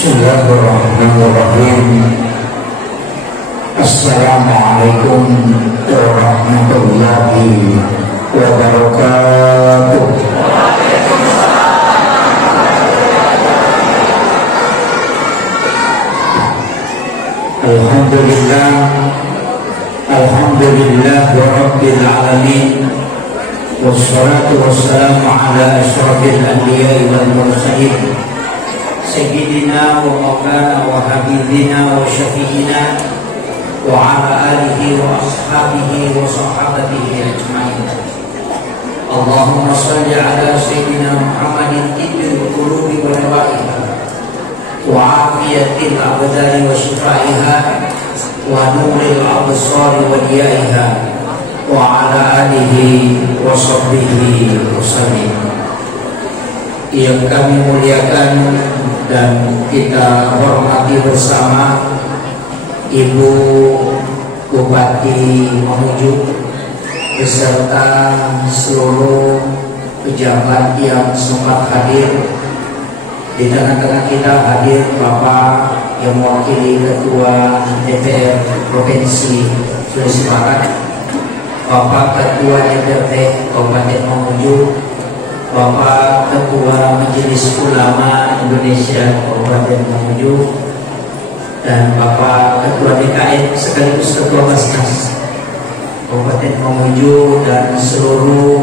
Bismillahirrahmanirrahim. Assalamualaikum warahmatullahi wabarakatuh. Alhamdulillah, alhamdulillah rabbil alamin. Wassalatu wassalamu ala asyrafil anbiya'i wal mursalin Sayyidina wa maulana wa habibina wa syafi'ina wa ala alihi wa ashabihi wa sahabatihi ajma'in. Allahumma salli ala Sayyidina Muhammadin tibbil qulubi wa rawaiha wa afiyatil abdani wa shifaiha wa nuril absari wa diyaiha wa ala alihi wa sahbihi wa sallim. Yang kami muliakan dan kita hormati bersama Ibu Bupati Mamuju beserta seluruh pejabat yang sempat hadir. Di tengah-tengah kita hadir Bapak yang mewakili Ketua DPR Provinsi Sulawesi Barat, Bapak Ketua DPRD Kabupaten Mamuju, Bapak Ketua Majelis Ulama Indonesia Kabupaten Mamuju, dan Bapak Ketua DKN sekaligus Ketua Basnas Kabupaten Mamuju, dan seluruh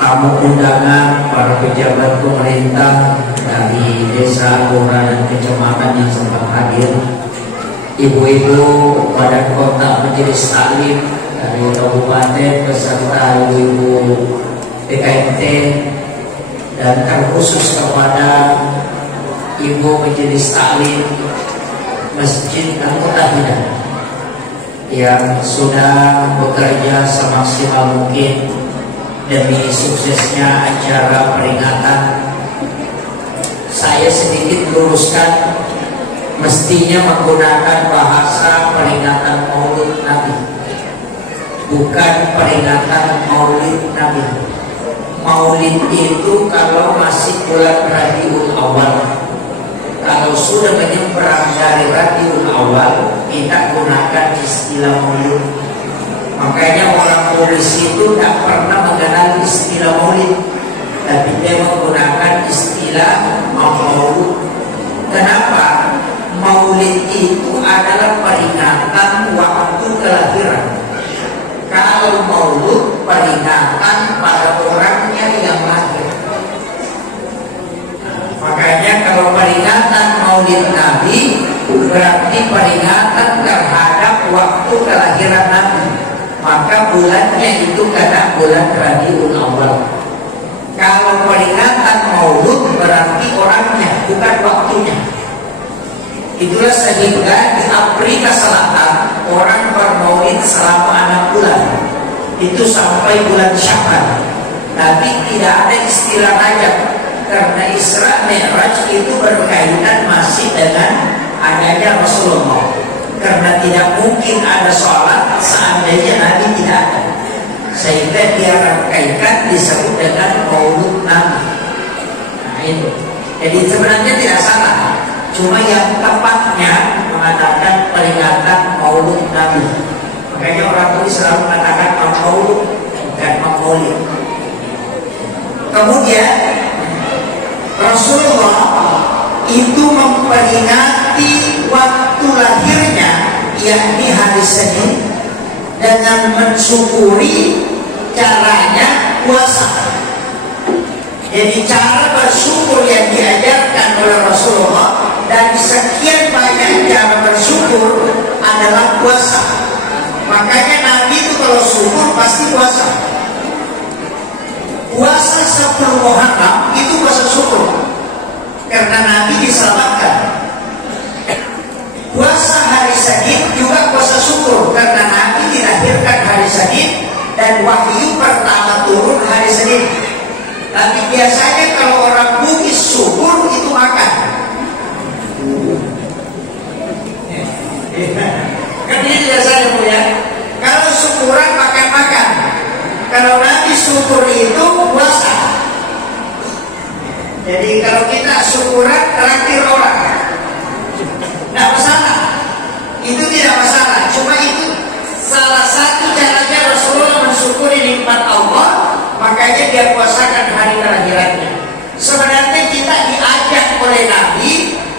tamu undangan, para pejabat pemerintah dari desa, kelurahan, dan kecamatan yang sempat hadir, ibu-ibu Badan Kota Majelis Taklim dari kabupaten beserta ibu-ibu PKMT, dan terkhusus kepada Ibu Majelis Taklim Masjid Al-Mutahidah yang sudah bekerja semaksimal mungkin demi suksesnya acara peringatan. Saya sedikit luruskan, mestinya menggunakan bahasa peringatan Maulid Nabi, bukan peringatan Maulid Nabi. Maulid itu kalau masih bulan Rabiul Awal. Kalau sudah menyeberang dari Rabiul Awal, kita gunakan istilah Maulid. Makanya orang polisi itu tidak pernah mengenal istilah Maulid, tapi dia menggunakan istilah Maulud. Kenapa? Maulid itu adalah peringatan waktu kelahiran. Kalau Maulud peringatan pada orangnya yang lahir. Makanya kalau peringatan Maulid Nabi berarti peringatan terhadap waktu kelahiran Nabi. Maka bulannya itu karena bulan Rabiul Awal. Kalau peringatan Maulud berarti orangnya, bukan waktunya. Itulah sehingga di Afrika Selatan orang bermaulid selama 6 bulan, itu sampai bulan Syawal. Tapi tidak ada istilah rajab, karena Isra Mi'raj itu berkaitan masih dengan adanya Rasulullah. Karena tidak mungkin ada sholat seandainya Nabi tidak ada, sehingga dia rangkaikan disebut dengan Maulud Nabi. Nah itu, jadi sebenarnya tidak salah, cuma yang tepatnya mengatakan peringatan Maulud Nabi. Makanya orang tulis selalu mengatakan Maulud bukan Maulid. Kemudian Rasulullah itu memperingati waktu lahirnya, yakni hari Senin, dengan mensyukuri caranya puasa. Jadi cara bersyukur yang diajarkan oleh Rasulullah dari sekian banyak cara bersyukur adalah puasa. Makanya Nabi itu kalau syukur pasti puasa. Puasa 10 Muharram itu puasa syukur, karena Nabi diselamatkan. Puasa hari Senin juga puasa syukur, karena Nabi dilahirkan hari Senin dan wahyu pertama turun hari Senin. Tapi biasanya kalau orang Bugis syukur itu makan. Kan ini biasanya punya. Kalau syukuran makan-makan. Kalau Nabi syukur itu puasa. Jadi kalau kita syukuran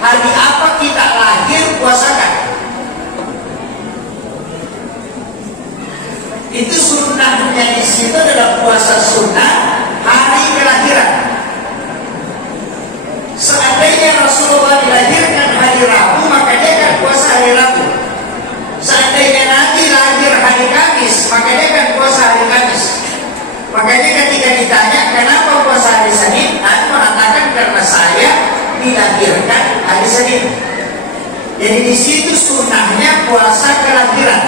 hari apa kita lahir, puasakan. Itu sunnahnya di situ adalah puasa sunnah hari kelahiran. Seandainya Rasulullah dilahirkan hari Rabu, maka dia akan puasa hari Rabu. Seandainya Nabi lahir hari Kamis, maka dia akan puasa hari Kamis. Makanya ketika ditanya kenapa puasa hari Senin, Nabi mengatakan karena saya dilahirkan hari Senin. Jadi di situ sunnahnya puasa kelahiran.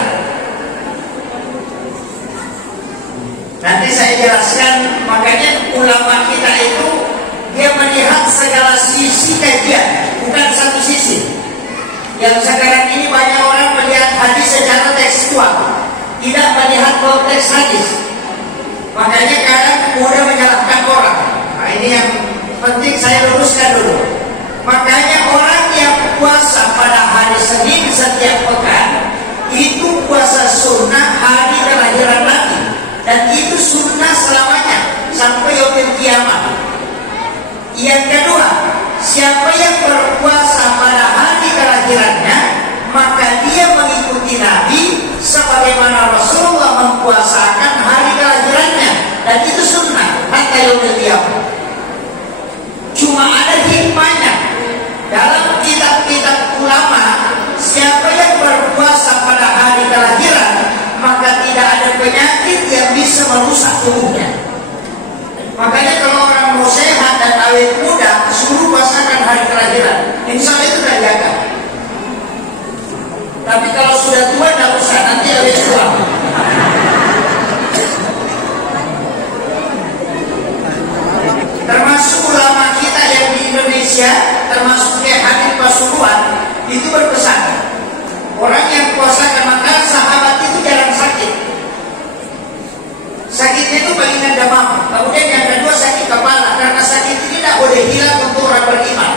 Nanti saya jelaskan. Makanya ulama kita itu dia melihat segala sisi kajian, bukan satu sisi. Yang sekarang ini banyak orang melihat hadis secara tekstual, tidak melihat konteks hadis. Makanya kadang mudah menyalahkan orang. Nah, ini yang penting saya luruskan dulu. Makanya orang yang puasa pada hari Senin setiap pekan itu puasa sunnah hari kelahiran Nabi, dan itu sunnah selamanya sampai yaumil kiamat. Yang kedua, siapa yang berpuasa pada hari kelahirannya, maka dia mengikuti Nabi sebagaimana Rasulullah mempuasakan hari kelahirannya, dan itu sunnah hatta yaumil kiamat. Cuma ada hikmahnya dalam kitab-kitab ulama, siapa yang berpuasa pada hari kelahiran, maka tidak ada penyakit yang bisa merusak tubuhnya. Makanya kalau orang mau sehat dan awet muda, suruh puasakan hari kelahiran, insya Allah itu tidak jaga. Tapi kalau sudah tua, tidak usah, nanti awet tua. Termasuk ulama kita yang di Indonesia, termasuk kayak Habib Pasuruan, itu berpesan, orang yang puasakan, maka sahabat itu jarang sakit. Sakitnya itu palingan demam. Kemudian yang kedua sakit kepala, karena sakit ini tidak boleh hilang untuk orang beriman.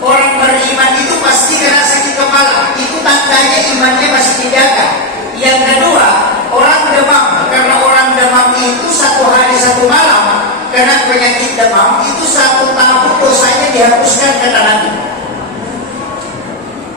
Orang beriman itu pasti kena sakit kepala. Itu tandanya imannya masih dijaga. Yang kedua, orang demam, karena orang demam itu satu hari satu malam kena penyakit demam, itu satu tahun dosanya dihapuskan, kata Nabi.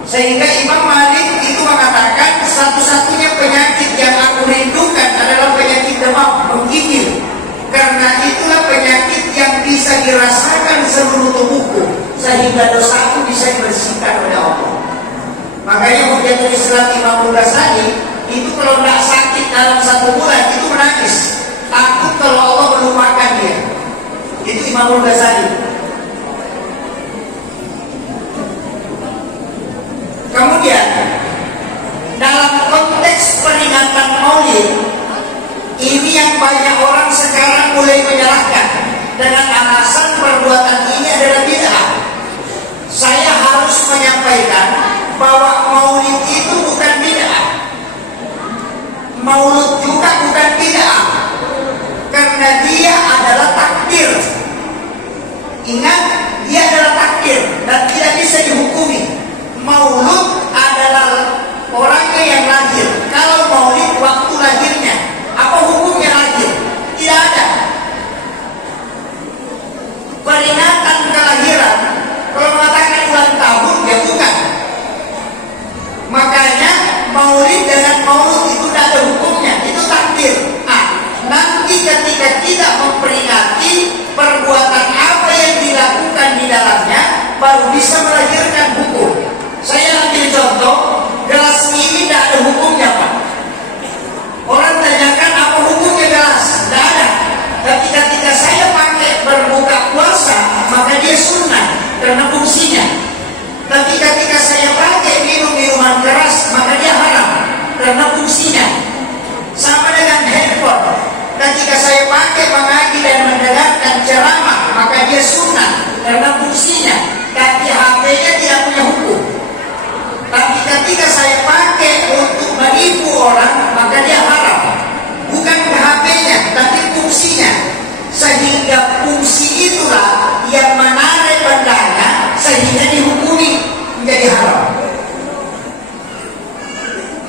Sehingga Imam Malik itu mengatakan satu-satunya penyakit yang aku rindukan adalah penyakit demam, menggigil. Karena itulah penyakit yang bisa dirasakan seluruh tubuhku, sehingga dosaku bisa dibersihkan oleh Allah. Makanya Hujjatul Islam Imam Ghazali itu kalau tidak sakit dalam 1 bulan itu menangis, takut kalau Allah melupakan dia. Itu Imam Ghazali. Kemudian dalam konteks peringatan Maulid ini yang banyak orang sekarang mulai menyalahkan dengan alasan perbuatan ini adalah bid'ah. Saya harus menyampaikan bahwa Maulid itu bukan bid'ah. Maulid juga bukan bid'ah, karena dia adalah takdir. Ingat, dia adalah takdir dan tidak bisa dihukumi. Maulud adalah orangnya yang lahir. Kalau maulid waktu lahirnya, apa hukumnya lahir? Tidak ada. Peringatan kelahiran, kalau mengatakan ulang tahun, ya bukan. Makanya maulid dengan maulud itu tidak ada hukumnya, itu takdir. Nah, nanti ketika kita memperingati perbuatan apa yang dilakukan di dalamnya, baru bisa melahirkan hukum. Saya ambil contoh, gelas ini tidak ada hukumnya, Pak. Orang tanyakan apa hukumnya gelas? Tidak ada. Tapi ketika saya pakai berbuka puasa, maka dia sunnah karena fungsinya. Tapi ketika saya pakai minum minuman keras, maka dia haram karena fungsinya. Sama dengan handphone. Ketika saya pakai mengaji dan mendengarkan ceramah, maka dia sunnah karena fungsinya. Tapi HP-nya tidak punya hukum. Tapi ketika saya pakai untuk menipu orang, maka dia haram. Bukan ke HP-nya, tapi fungsinya. Sehingga fungsi itulah yang menarik bendanya, sehingga dihukumi menjadi haram.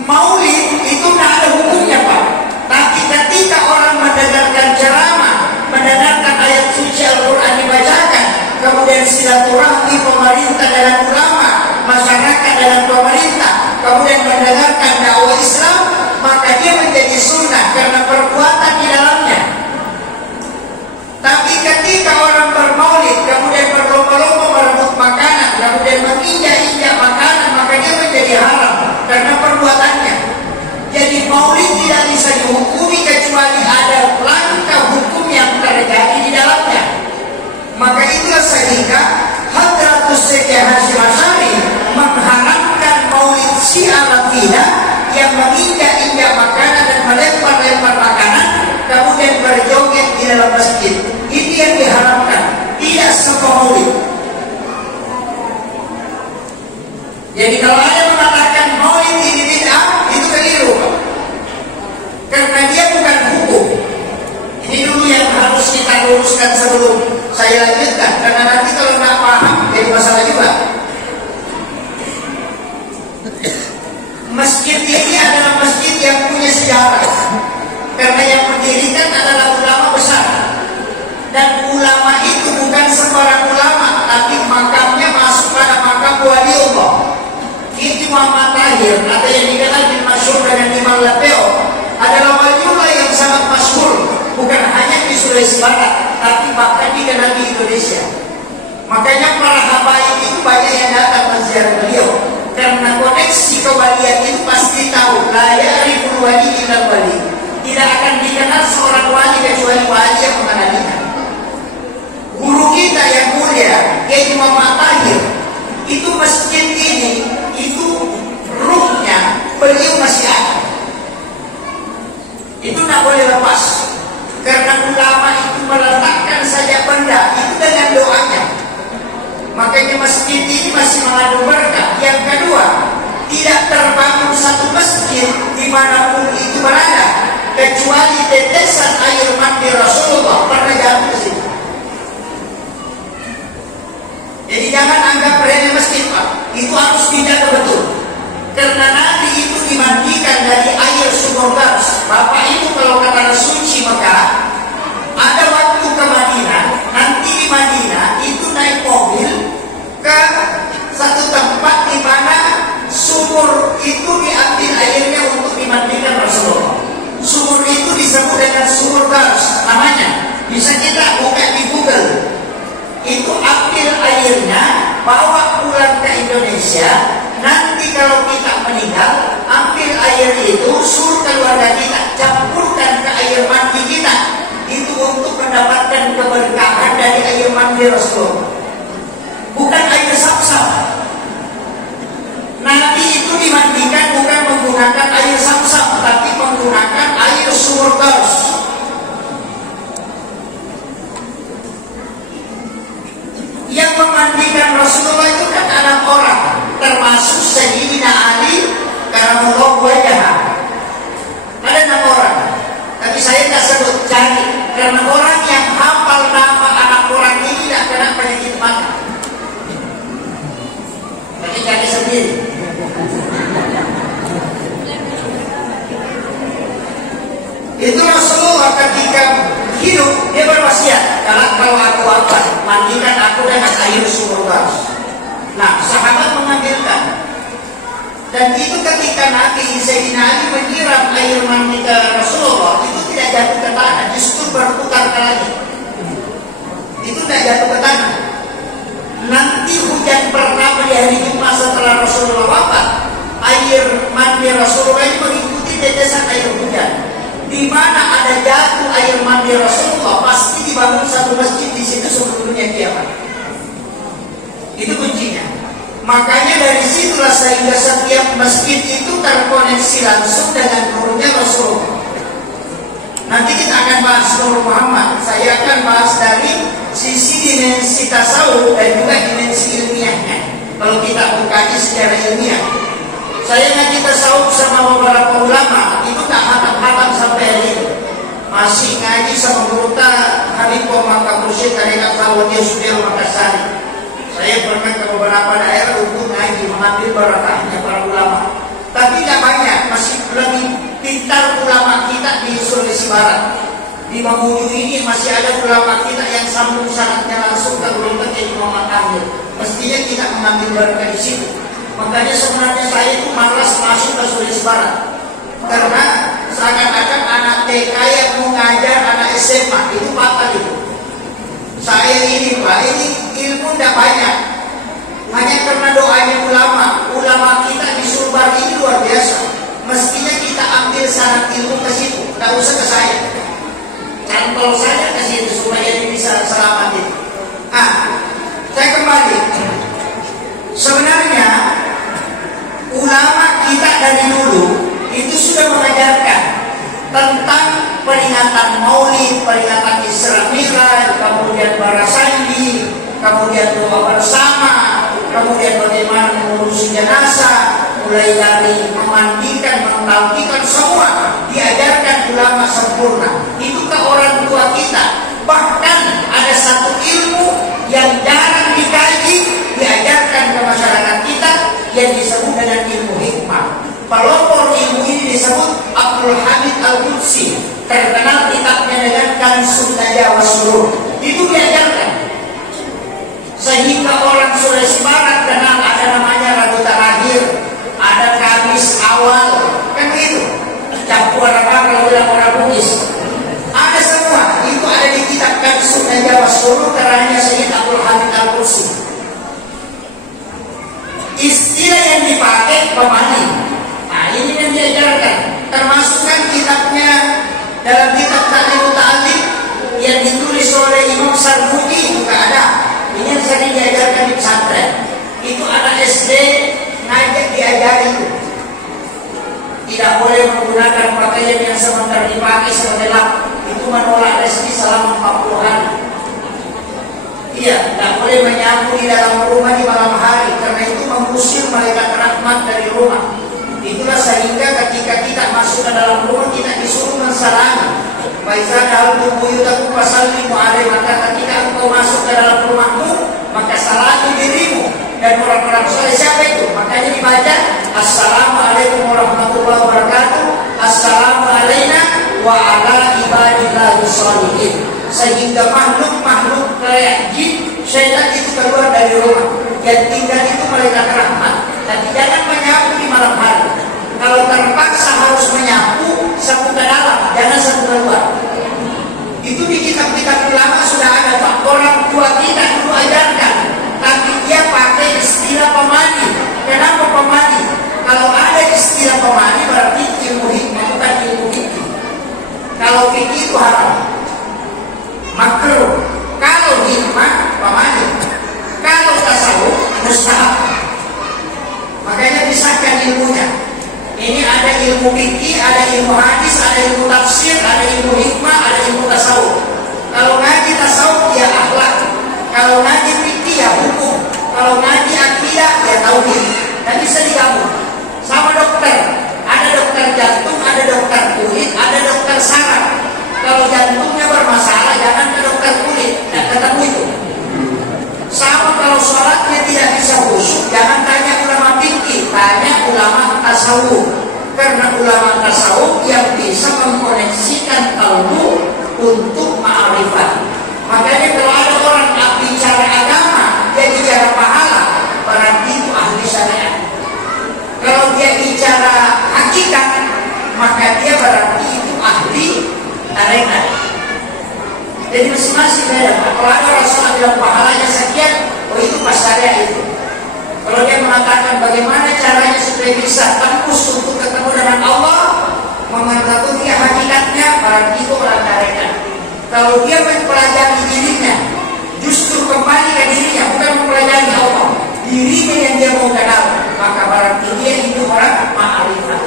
Maulid itu tidak ada hukumnya, Pak. Tapi ketika orang mendengarkan ceramah, mendengarkan ayat suci Al-Quran dibacakan, kemudian silaturahmi kemudian mendengarkan dakwah Islam, maka dia menjadi sunnah karena perbuatan di dalamnya. Tapi ketika orang bermaulid kemudian berlomba-lomba merebut makanan, kemudian menginjak-injak makanan, maka dia menjadi haram karena perbuatannya. Jadi maulid tidak bisa dihukumi kecuali ada langkah hukum yang terjadi di dalamnya. Maka itulah sehingga Hadratus Syekh Hasyim Asy'ari mengharamkan maulid syiar akidah yang menginjak-injak makanan dan melempar-lempar makanan kemudian berjoget di dalam masjid. Ini yang diharamkan, tidak semua maulid. Jadi kalau ada mengatakan maulid ini bid'ah, itu keliru, karena dia bukan hukum. Ini dulu yang harus kita luruskan sebelum saya lanjutkan, karena nanti kalau tidak paham jadi masalah juga. Masjid ini adalah masjid yang punya sejarah, karena yang mendirikan adalah ulama besar. Dan ulama itu bukan sembarang ulama, tapi makamnya masuk pada makam waliullah. Itu Muhammad Tahir, atau yang dikenal di masyhur dengan Imam Lapeo, adalah waliullah yang sangat masyhur, bukan hanya di Sulawesi Barat, tapi bahkan dikenal di Indonesia. Makanya para habaib itu banyak yang datang menziarah beliau, karena koneksi kewalian itu pasti tahu. La ya'riful wali illal wali. Tidak akan dikenal seorang wali kecuali wali yang mengenalinya. Guru kita yang mulia, yaitu Muhammad Tahir, itu masjid ini, itu ruhnya beliau masih ada. Itu tidak boleh lepas, karena ulama itu meletakkan saja benda itu dengan doanya. Makanya masjid ini masih mengandung berkah. Yang kedua, tidak terbangun satu masjid dimanapun itu berada kecuali tetesan air mandi Rasulullah pernah jatuh ke situ. Jadi jangan anggap remeh masjid, Pak. Itu harus dijaga betul, karena nanti itu dimandikan dari air sumur Gars. Bapak Ibu kalau ke tanah suci Mekah, ada waktu ke Madinah, nanti di Madinah itu naik mobil ke satu tempat di mana sumur itu diambil airnya untuk dimandikan Rasulullah. Sumur itu disebut dengan sumur Gars namanya. Bisa kita buka di Google. Itu ambil airnya, bawa pulang ke Indonesia. Nanti kalau kita meninggal, ambil air itu, suruh keluarga kita campurkan ke air mandi kita. Itu untuk mendapatkan keberkahan dari air mandi Rasulullah, bukan air Zam-Zam. Nanti itu dimandikan bukan menggunakan air Zam-Zam, tapi menggunakan air sumur Gars. Yang memandikan Rasulullah itu kan anak orang, termasuk Sayyidina Ali karamallahu wajhah. Ada 6 orang, tapi saya tak sebut, cari, karena orang yang hafal nama anak orang ini tidak kena penyakit mata. Tapi cari sendiri. Itu Rasulullah ketika hidup dia berwasiat, kalau aku wafat, mandikan aku dengan air sumur Gars. Nah, sahabat mengambilkan, dan itu ketika Nabi Sayyidina Ali menyiram air mandi ke Rasulullah, itu tidak jatuh ke tanah, justru berputar ke langit. Itu tidak jatuh ke tanah. Nanti hujan pertama di hari Jumat setelah Rasulullah wafat, air mandi Rasulullah ini mengikuti tetesan air hujan. Di mana ada jatuh air mandi Rasulullah, pasti dibangun satu masjid di situ sebelum dunia kiamat. Itu kuncinya. Makanya dari situlah sehingga setiap masjid itu terkoneksi langsung dengan nurnya Rasulullah. Nanti kita akan bahas Nur Muhammad. Saya akan bahas dari sisi dimensi tasawuf dan juga dimensi ilmiahnya. Kalau kita mengkaji secara ilmiah, saya ngaji tasawuf sama beberapa ulama itu tak hatam-hatam sampai hari ini. Masih ngaji sama guru Habib Muhammad Mursyid Tarekat Salawatiyah Sudir Makassar. Saya pernah ke beberapa daerah untuk ngaji, mengambil barakahnya para ulama. Tapi tidak banyak, masih lebih pintar ulama kita di Sulawesi Barat. Di Mamuju ini masih ada ulama kita yang sambung sanadnya langsung ke Guru Kiai Muhammad Tahir. Mestinya kita mengambil barakah di situ. Makanya sebenarnya saya itu malas masuk ke Sulawesi Barat, karena seakan-akan anak TK yang mau ngajar anak SMA itu apa itu. Saya ini Pak, ini ilmu tidak banyak, hanya karena doanya ulama kita di Sulbar ini luar biasa. Mestinya kita ambil sanad ilmu ke situ, tidak usah ke saya. Cantol saja ke situ supaya dia bisa selamat itu. Saya kembali. Sebenarnya ulama kita dari dulu itu sudah mengajarkan tentang peringatan Maulid, peringatan Isra Mi'raj, kemudian barasandi, kemudian doa bersama, kemudian bagaimana mengurusi jenazah, mulai dari memandikan, mentalkikan, semua diajarkan ulama sempurna. Itu ke orang tua kita. Bahkan ada satu ilmu yang jarang dikaji, diajarkan ke masyarakat kita, yang disebut dengan ilmu hikmah. Pelopor ilmu ini disebut Abdul Hamid Al-Qudsi, terkenal kitabnya dengan Kanzun Najwa Wassurur. Itu diajarkan sehingga orang Sulawesi Barat kenal ada namanya Rabu Terakhir, ada Kamis Awal, kan begitu. Campur apa kalau bilang orang Bugis, ada semua. Itu ada di kitab Kanzun Najwa Wassurur karangannya Syekh Abdul Hamid Al-Qudsi. Istilah yang dipakai pemani. Ini yang diajarkan. Termasuk kan kitabnya, dalam kitab Ta'lim Ta'lim yang ditulis oleh Imam Sarbuki juga ada. Ini yang sering diajarkan di pesantren. Itu anak SD ngajak diajari itu. Tidak boleh menggunakan pakaian yang sementara dipakai sebagai lap. Itu menolak rezeki selama 40 hari. Iya, tidak boleh menyapu di dalam rumah di malam hari, karena itu mengusir malaikat rahmat dari rumah. Itulah sehingga ketika kita masuk ke dalam rumah, kita disuruh mensalami. Faizan al buyutakum fasallimu alaihi, maka ketika engkau masuk ke dalam rumahmu, maka salami dirimu dan orang-orang soleh. Siapa itu? Makanya dibaca Assalamualaikum warahmatullahi wabarakatuh, Assalamu alaina wa ala ibadillahi sholihin. Sehingga makhluk-makhluk kayak jin, syaitan itu keluar dari rumah. Yang tinggal itu malaikat rahmat. Tapi jangan menyapu di malam hari. Kalau terpaksa harus menyapu, sapu ke dalam, jangan sapu keluar. Itu di kitab-kitab ulama sudah ada, Pak. Orang tua kita dulu ajarkan, tapi dia pakai istilah pemani. Kenapa pemani? Kalau ada istilah pemani berarti ilmu hikmah, bukan ilmu fikih. Kalau fikih itu haram, makruh. Kalau hikmah pemani. Kalau tasawuf mustahab. Makanya pisahkan ilmunya. Ini ada ilmu fikih, ada ilmu hadis, ada ilmu tafsir, ada ilmu hikmah, ada ilmu tasawuf. Kalau ngaji tasawuf ya akhlak, kalau ngaji fikih ya hukum, kalau ngaji akidah ya tauhid. Dan bisa digabung. Sama dokter, ada dokter jantung, ada dokter kulit, ada dokter saraf. Kalau jantungnya bermasalah jangan ke dokter kulit, tidak ketemu itu. Sama kalau sholatnya tidak bisa khusyuk, jangan tanya ulama fikih, tanya ulama tasawuf. Karena ulama tasawuf yang bisa mengkoneksikan kalbu untuk ma'rifat. Makanya kalau ada orang bicara agama, dia bicara pahala, berarti itu ahli syariat. Kalau dia bicara hakikat, maka dia berarti itu ahli tarekat. Jadi masing-masing beda. Kalau ada Rasulullah bilang pahalanya sekian, oh itu pas syariat itu. Kalau dia mengatakan bagaimana caranya supaya bisa tembus untuk ketemu dengan Allah, mengetahui hakikatnya, berarti itu orang tarekat. Kalau dia mempelajari dirinya, justru kembali ke dirinya, bukan mempelajari Allah, dirinya yang dia mau kenal, maka berarti dia itu orang ma'rifat.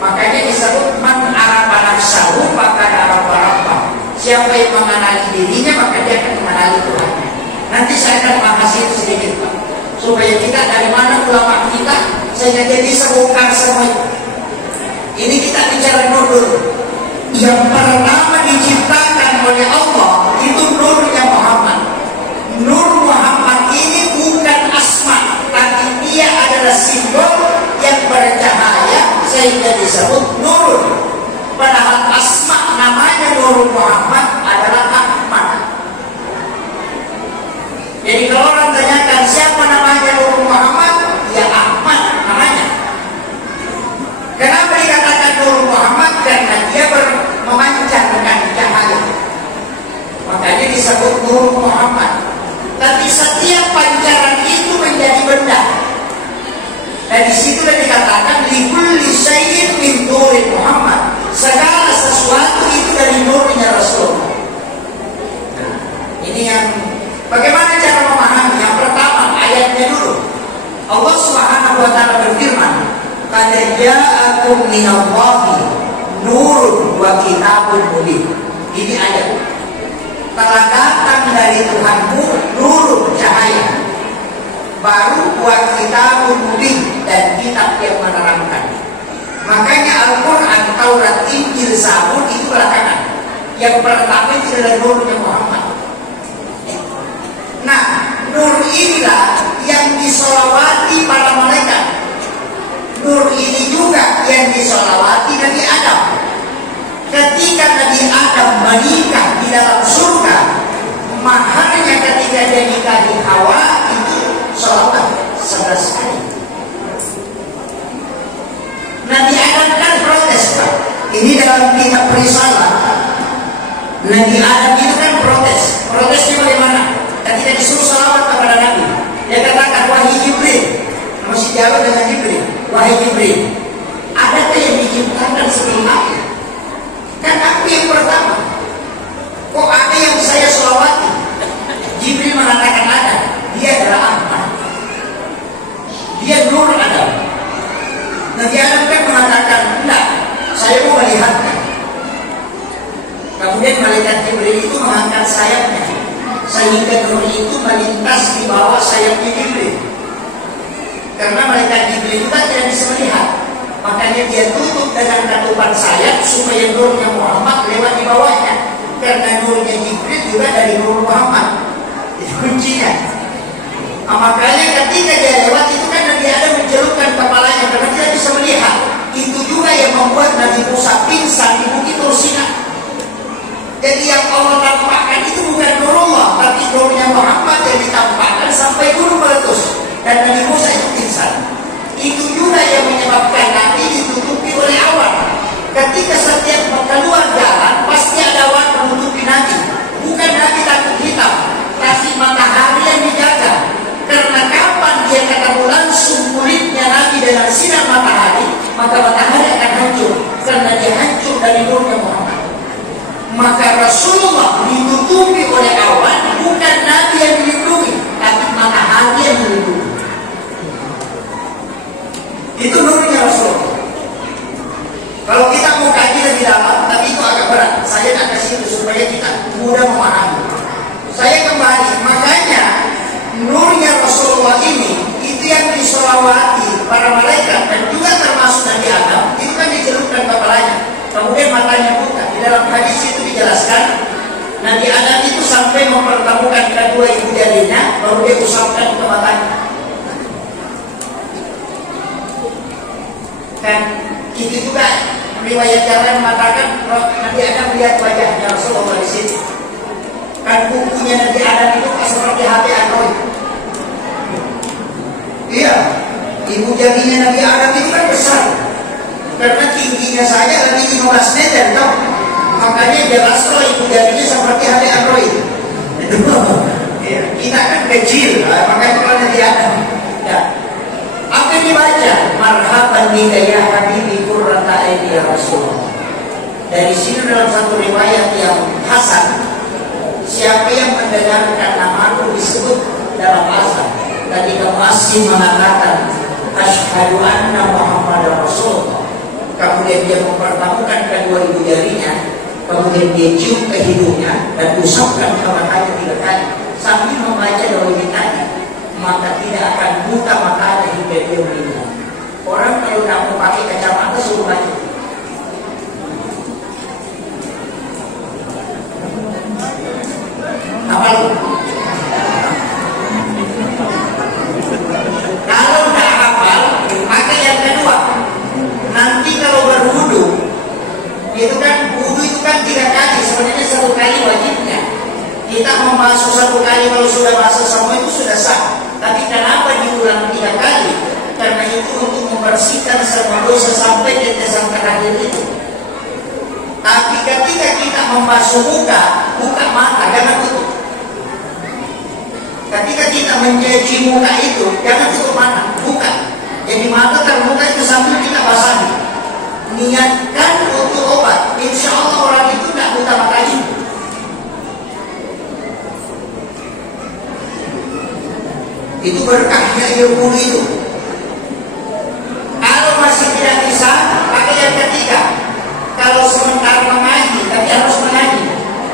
Makanya disebut man arafa nafsahu maka arafa rabbah. Siapa yang mengenali dirinya, maka dia akan mengenali Tuhannya. Nanti saya akan bahas itu sedikit, Pak, supaya kita dari mana ulama kita sehingga dia bisa bongkar semua itu. Ini kita bicara nur dulu. Yang pertama diciptakan oleh Allah itu nurnya Muhammad. Nur Muhammad ini bukan asma, tapi dia adalah simbol yang bercahaya sehingga disebut nur. Padahal asma namanya Nur Muhammad adalah Ahmad. Jadi kalau orang tanyakan siapa namanya Nur Muhammad, Allah Subhanahu wa taala berfirman, "Qad ja'akum minallahi nurun wa kitabun mubin." Ini ayat. Telah datang dari Tuhanmu nurun, cahaya, baru buat kitabun mubin, dan kitab yang menerangkan. Makanya Al-Quran, Taurat, Injil, Zabur itu belakangan. Yang pertama itu adalah nurnya Muhammad. Nah, nur inilah yang disolawati para malaikat. Nur ini juga yang disolawati Nabi Adam. Ketika Nabi Adam menikah di dalam surga, maharnya ketika dia nikahi Hawa itu sholawat 11 kali. Nabi Adam kan protes, Pak. Ini dalam kitab Risalah. Nabi Adam itu kan protes. Protesnya bagaimana? Ketika disuruh sholawat kepada Nabi, dia katakan, "Wahai Jibril," masih jawab dengan Jibril, "Wahai Jibril, adakah yang diciptakan sebelum aku? Kan aku yang pertama. Kok ada yang saya sholawati?" Jibril mengatakan ada. Dia adalah Ahmad. Dia Nur Adam. Nabi Adam kan mengatakan, "Enggak, saya mau melihatnya." Kemudian malaikat Jibril itu mengangkat sayapnya, sehingga nur itu melintas di bawah sayapnya Jibril. Karena malaikat Jibril juga tidak bisa melihat, makanya dia tutup dengan katupan sayap supaya nurnya Muhammad lewat di bawahnya. Karena nurnya Jibril juga dari nur Muhammad. Itu kuncinya. Makanya ketika dia lewat itu kan Nabi Adam mencelupkan kepalanya karena tidak bisa melihat. Itu juga yang membuat Nabi Musa pingsan di Bukit Tursina. Jadi yang Allah tampakkan itu bukan nurullah, tapi nurnya Muhammad yang ditampakkan sampai gunung meletus dan Nabi Musa itu pingsan. Itu juga yang menyebabkan Nabi ditutupi oleh awan. Ketika setiap keluar jalan pasti ada awan menutupi Nabi. Bukan Nabi takut hitam, tapi matahari yang dijaga. Karena kapan dia ketemu langsung kulitnya Nabi dengan sinar matahari, maka matahari akan hancur. Karena dia hancur dari nurnya Muhammad. Maka Rasulullah ditutupi oleh awan, bukan Nabi yang dilindungi, tapi matahari yang dilindungi. Itu nurnya Rasulullah. Kalau kita mau kaji lebih dalam, tapi itu agak berat. Saya nak kasih itu supaya kita mudah memahami. Saya kembali, makanya nurnya Rasulullah ini itu yang disolawati para malaikat dan juga termasuk Nabi Adam. Itu kan dicelupkan kepalanya, kemudian matanya buka. Di dalam hadis itu dijelaskan Nabi Adam itu sampai mempertemukan kedua ibu jadinya, baru dia usapkan ke matanya. Dan itu juga riwayat yang lain mengatakan Nabi Adam melihat wajahnya Rasulullah di situ. Kan kukunya Nabi Adam itu seperti HP Android. Iya, ibu jadinya Nabi Adam itu kan besar. Karena tingginya saja lebih 15 meter, tau? Makanya jelas kalau ibu jadinya seperti HP Android. Ya, kita kan kecil, makanya kalau Nabi Adam. Ya. Apa yang dibaca? Marhaban bika ya habibi qurrata aini ya Rasulullah. Dari sini dalam satu riwayat yang hasan, siapa yang mendengarkan namaku disebut dalam azan, ketika masih mengatakan asyhadu anna Muhammadar Rasulullah, kemudian dia mempertemukan kedua ibu jarinya, kemudian dia cium ke hidungnya dan usapkan ke matanya 3 kali sambil membaca doa tadi, maka tidak akan buta matanya hingga dia meninggal. Orang kalau tak mau pakai kacamata suruh baca. Hafal? Kalau tak hafal, maka yang kedua, nanti kalau berwudu, itu kan wudu itu kan 3 kali, sebenarnya 1 kali wajibnya. Kita membasuh 1 kali, kalau sudah basuh semua itu sudah sah. Tapi kenapa diulang 3 kali? Karena itu untuk membersihkan semua dosa sampai tetesan terakhir itu. Tapi ketika kita membasuh muka, buka mata, jangan tutup. Ketika kita mencuci muka itu, jangan tutup mata, buka. Jadi mata terbuka itu sambil kita basahi. Niatkan untuk obat. Insya Allah orang itu tidak buta matanya. Itu berkahnya ilmu itu. Kalau masih tidak bisa, pakai yang ketiga. Kalau sementara mengaji, tapi harus mengaji.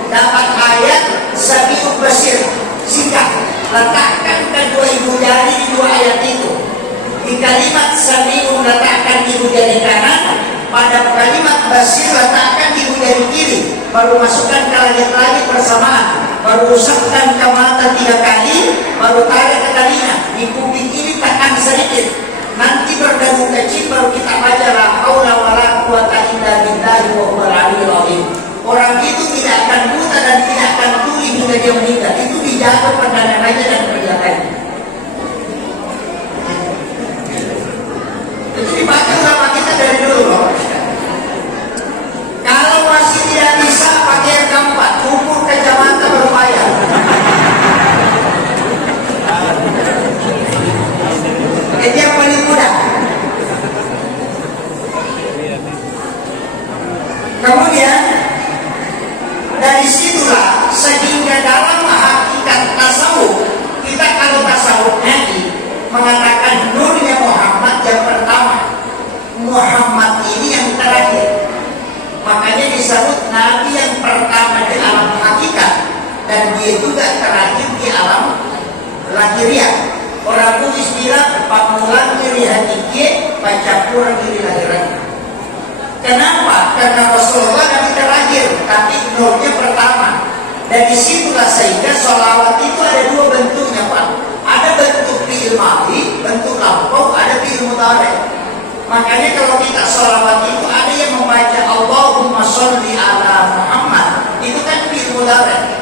Dapat ayat Sami'un Basir, singkat. Letakkan kedua ibu jari di dua ayat itu. Di kalimat Sami'un letakkan ibu jari kanan, pada kalimat Basir letakkan ibu jari kiri. Baru masukkan ke langit-langit bersamaan. Baru usapkan ke mata 3 kali, baru tarik ke telinga. Di kuping ini tekan sedikit. Nanti berdagu kecil baru kita baca la haula wala quwata illa billahi wa huwal aliyyul azim. Orang itu tidak akan buta dan tidak akan tuli hingga dia meninggal. Itu dijaga pandangannya dan perjalanannya. Itu dibaca sama kita dari dulu loh. Kalau masih tidak bisa, pakai yang keempat, ukur kacamata berbayar. Itu yang paling mudah. Kemudian dari situlah sehingga dalam hakikat tasawuf, kita kalau tasawuf nanti mengatakan nurnya Muhammad yang pertama. Muhammad ini yang terakhir. Makanya disebut Nabi yang pertama di alam hakikat, dan dia juga terakhir di alam lahiriah. Orang tulis bilang pamulan diri hakiki, pacapur diri lahiran. Kenapa? Karena Rasulullah Nabi terakhir, tapi nurnya pertama. Dari situlah sehingga sholawat itu ada dua bentuknya, Pak. Ada bentuk fi'il madhi, bentuk lampau, ada fi'il mudhari'. Makanya kalau kita sholawat itu ada yang membaca Allahumma sholli ala Muhammad, itu kan fi'il mudhari'.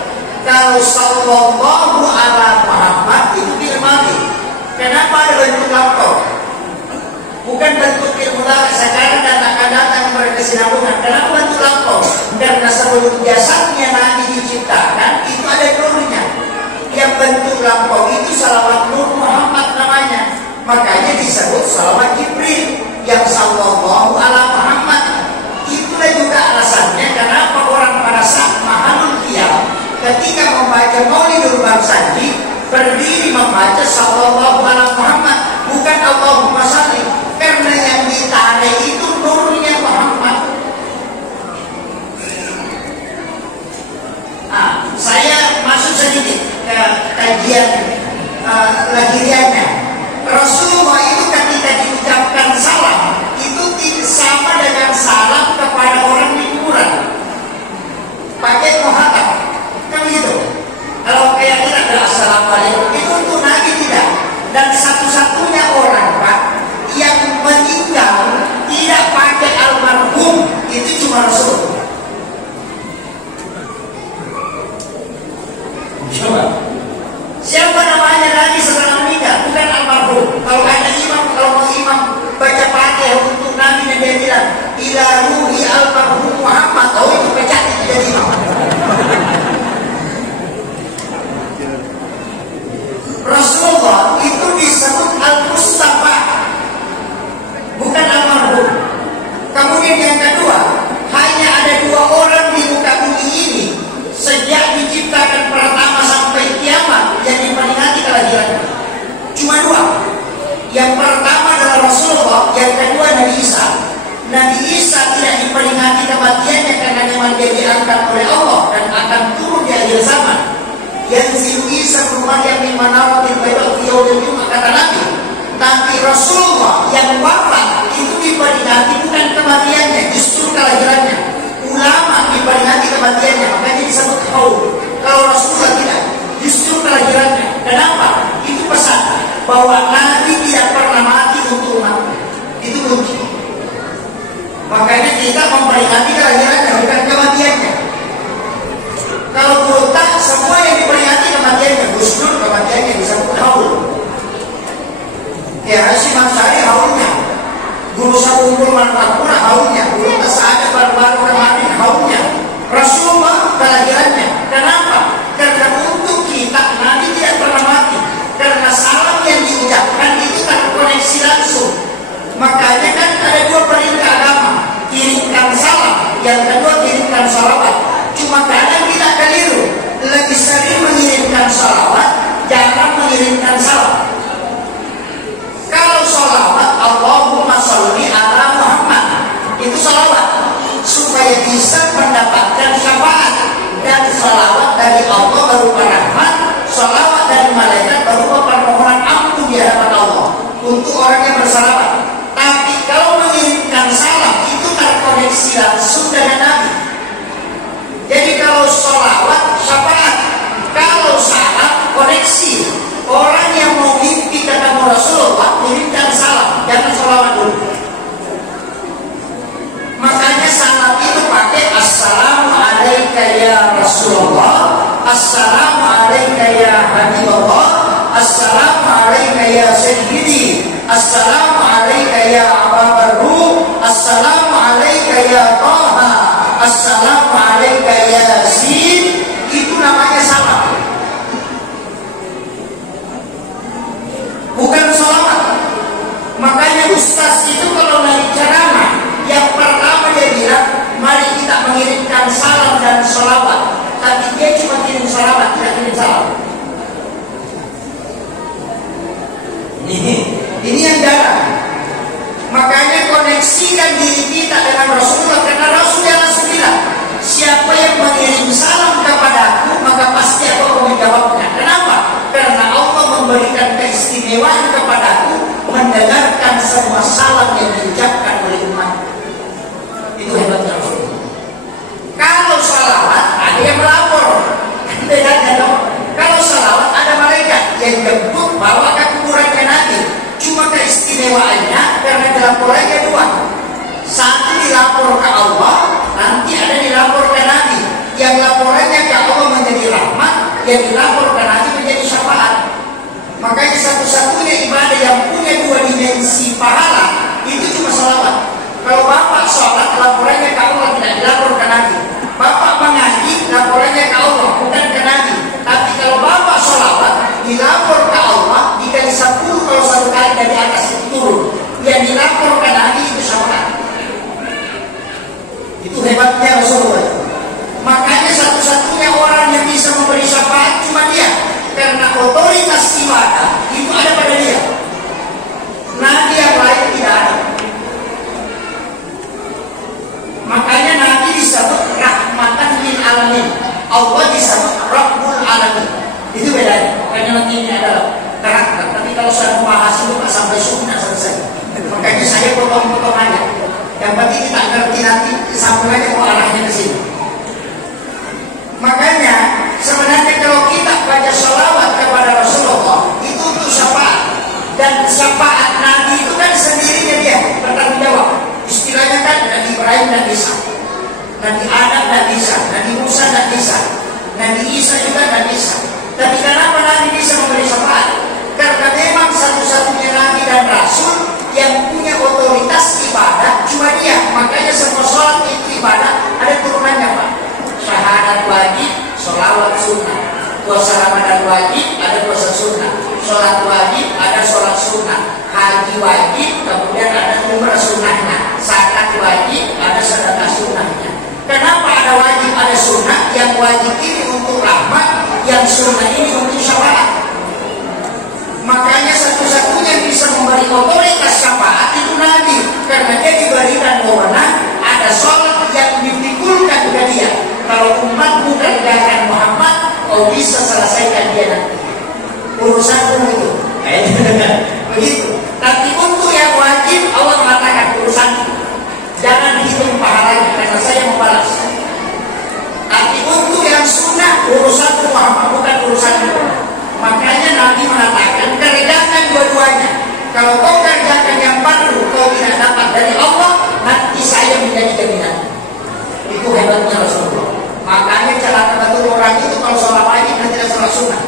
Kalau sallallahu ala Muhammad itu fi'il madhi. Kenapa ada bentuk lampau? Bukan bentuk fi'il mudhari'. Sekarang akan datang berkesinambungan. Kenapa bentuk lampau? Karena sebelum jasadnya Nabi diciptakan itu ada nurnya. Yang bentuk lampau itu salawat Nur Muhammad namanya. Makanya disebut salawat Jibril yang sallallahu ala Muhammad. Itulah juga alasannya kenapa orang pada saat mahalul qiyam ketika membaca Maulidul Bangsaji berdiri membaca sallallahu ala Muhammad, bukan Allahumma shalli, karena yang ditarik itu nurnya Muhammad. Saya masuk sedikit ke kajian lahiriahnya. Rasulullah itu ketika diucapkan salam itu sama dengan salam kepada orang di kuburan. Pakai muhatab, kan gitu. Kalau kayak kita ada assalamualaikum itu untuk Nabi tidak. Dan satu-satunya orang, Pak, yang meninggal tidak pakai almarhum itu cuma Rasul. Coba. Siapa namanya Nabi setelah meninggal? Bukan almarhum. Kalau ada imam, kalau mau imam baca Fatihah untuk Nabi dan dia bilang ila ruhi almarhum Muhammad, oh itu pecat, itu jadi imam. Rasulullah itu disebut al-Mustafa, bukan almarhum. Kemudian yang kedua, hanya ada 2 orang di muka bumi ini sejak diciptakan pertama sampai kiamat yang diperingati kelahirannya. Cuma 2. Yang pertama adalah Rasulullah, yang kedua Nabi Isa. Nabi Isa tidak diperingati kematiannya karena memang dia diangkat oleh Allah dan akan turun di akhir zaman. Yang Isa bin Maryam min manaratil bayda fi yaumil jumu'ah, kata Nabi. Tapi Rasulullah yang wafat itu diperingati bukan kematiannya, justru kelahirannya. Ulama diperingati kematiannya, makanya disebut haul. Kalau Rasulullah tidak, justru kelahirannya. Kenapa? Itu pesan bahwa Nabi tidak pernah mati untuk umatnya. Itu kunci. Makanya kita memperingati kelahirannya, bukan kematiannya. Kalau buta, semua yang diperingati kematiannya. Gus Dur kematiannya disebut haul. Ya, Hasyim Ansari haulnya. Guru Sabumbul Manapura haulnya. Guru Tasada baru-baru kemarin haulnya. Rasulullah kelahirannya. Kenapa? Karena untuk kita Nabi tidak pernah mati. Karena salam yang diucapkan itu terkoneksi langsung. Makanya kan ada 2 perintah agama. Kirimkan salam, yang kedua kirimkan salawat. Cuma kadang kita keliru. Lebih sering mengirimkan salawat, jarang mengirimkan salam. Assalamu alayka ya Habibullah, Assalamu alayka ya Sayyidi, Assalamu alayka ya Aba Ruh, Assalamu alayka ya Taha, Assalamu alayka ya Yasin. Itu namanya salam, bukan sholawat. Makanya ustaz itu kalau naik ceramah, yang pertama dia bilang, mari kita mengirimkan salam dan sholawat. Tapi dia cuma kirim sholawat, tidak kirim salam. Ini yang jarang. Makanya koneksikan diri kita dengan Rasulullah, karena Rasul yang langsung bilang, siapa yang mengirim salam kepadaku, maka pasti aku akan menjawabnya. Kenapa? Karena Allah memberikan keistimewaan kepadaku mendengarkan semua salam yang diucapkan oleh umat. Itu hebatnya Rasulullah. Kalau salawat ada yang melapor, bedanya dong. Kalau salawat ada malaikat yang jemput bawa ke kuburannya Nabi. Cuma keistimewaannya karena dilaporannya dua. Satu dilapor ke Allah, nanti ada dilapor ke Nabi. Yang laporannya ke Allah menjadi rahmat, yang dilapor ke Nabi menjadi syafaat. Makanya satu-satunya ibadah yang punya dua dimensi pahala itu cuma salawat. Kalau bapak sholat, laporannya ke Allah, tidak dilapor ke Nabi. Bapak mengaji, laporannya ke Allah, bukan ke Nabi. Tapi kalau bapak sholawat, dilapor ke Allah, dikali 10 kalau satu kali dari atas itu turun. Yang dilapor ke Nabi itu syafaat. Itu hebatnya Rasulullah. Makanya satu-satunya orang yang bisa memberi syafaat cuma dia. Karena otoritas ibadah itu ada pada dia. Nabi yang lain tidak ada. Makanya Nabi disebut rahmatan lil alamin. Allah disebut Rabbul alamin. Itu bedanya. Makanya nanti ini adalah karakter. Tapi kalau saya membahas itu nggak sampai sunnah selesai. Makanya saya potong-potong aja. Yang penting kita ngerti nanti sambung aja kok arahnya ke sini. Makanya sebenarnya kalau kita baca sholawat kepada Rasulullah itu untuk syafaat. Dan syafaat Nabi itu kan sendirinya dia bertanggung jawab. Istilahnya kan Nabi Ibrahim dan Isa, Nabi Adam dan Isa, Nabi Musa dan Isa, Nabi Isa juga dan Isa. Tapi kenapa Nabi bisa memberi syafaat? Karena memang satu-satunya Nabi dan Rasul yang punya otoritas ibadah cuma dia. Makanya semua sholat itu ibadah ada turunannya Pak. Syahadat wajib, sholawat sunnah. Puasa Ramadan wajib, ada puasa sunnah. Sholat wajib, ada sholat sunnah. Haji wajib, kemudian ada umrah sunnahnya. Zakat wajib, ada sedekah sunnahnya. Kenapa ada wajib, ada sunnah? Yang wajib ini untuk rahmat, yang sunnah ini untuk syafaat. Makanya satu-satunya bisa memberi otoritas syafaat itu Nabi. Karena dia diberikan wewenang, ada sholat yang dipikulkan ke dia. Kalau umatmu kerjakan Muhammad, kau bisa selesaikan dia nanti. Urusanmu itu. Begitu. Tapi untuk yang wajib, Allah mengatakan urusan jangan dihitung pahalanya karena saya membalas. Tapi untuk yang sunnah, urusan Muhammad bukan urusan itu. Makanya Nabi mengatakan kerjakan dua-duanya. Kalau kau kerjakan yang fardu, kau tidak dapat dari Allah, nanti saya menjadi jaminan. Itu hebatnya Rasulullah. Makanya celaka betul orang itu kalau sholat wajib dan tidak sholat sunnah.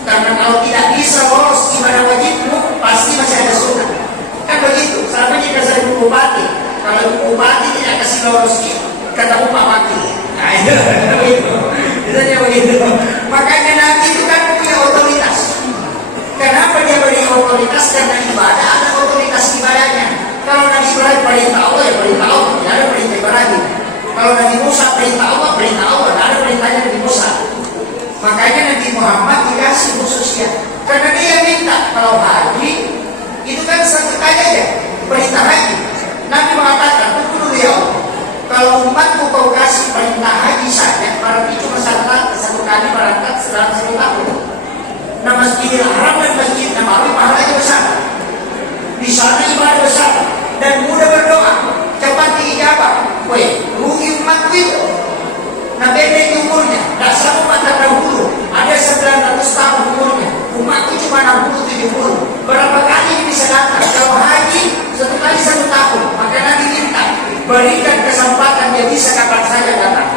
Karena kalau tidak bisa lolos ibadah wajibmu, pasti masih ada sunnah. Kan begitu. Sama jika saya ibu bupati, kalau ibu bupati tidak kasih lolos kata Pak Wakil. Nah itu begitu. Itu begitu. Makanya Nabi itu kan punya otoritas. Kenapa dia beri otoritas? Karena ibadah ada otoritas ibadahnya. Kalau Nabi Ibrahim perintah Allah ya perintah Allah, tidak ada perintah Ibrahim. Kalau Nabi Musa perintah Allah, tidak ada perintahnya Nabi Musa. Makanya Nabi Muhammad dikasih khususnya. Karena dia minta kalau haji itu kan satu kali aja perintah haji. Nabi mengatakan, tunggu dulu ya Allah. Kalau umatku kau kasih perintah haji saja, berarti cuma satu kali berangkat dalam 1 tahun. Nah Masjidil Haram dan Masjid Nabawi pahalanya besar. Di sana ibadah besar dan mudah berdoa, cepat diijabah. Weh, rugi umatku itu. Nah beda umurnya, tidak sama umat terdahulu. Ada 900 tahun umurnya. Umatku cuma 60-70. Berapa kali ini bisa datang? Kalau haji, 1 kali 1 tahun. Maka Nabi minta, berikan kesempatan dia bisa kapan saja datang.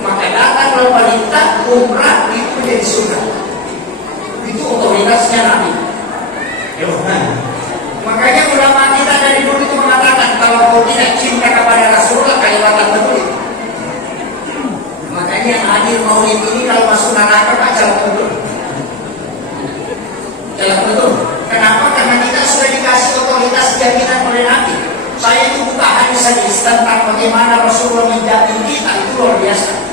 Maka datang kalau wanita umrah itu menjadi surga. Itu otoritasnya Nabi. Makanya ulama kita dari dulu itu mengatakan kalau kau tidak cinta kepada Rasulullah kelewatan betul. Makanya yang hadir maulid ini kalau masuk neraka jalan betul. Jalan betul. Kenapa? Karena kita sudah dikasih otoritas jaminan oleh Nabi. Saya itu buka hadis tentang bagaimana Rasulullah menjamin kita, itu luar biasa.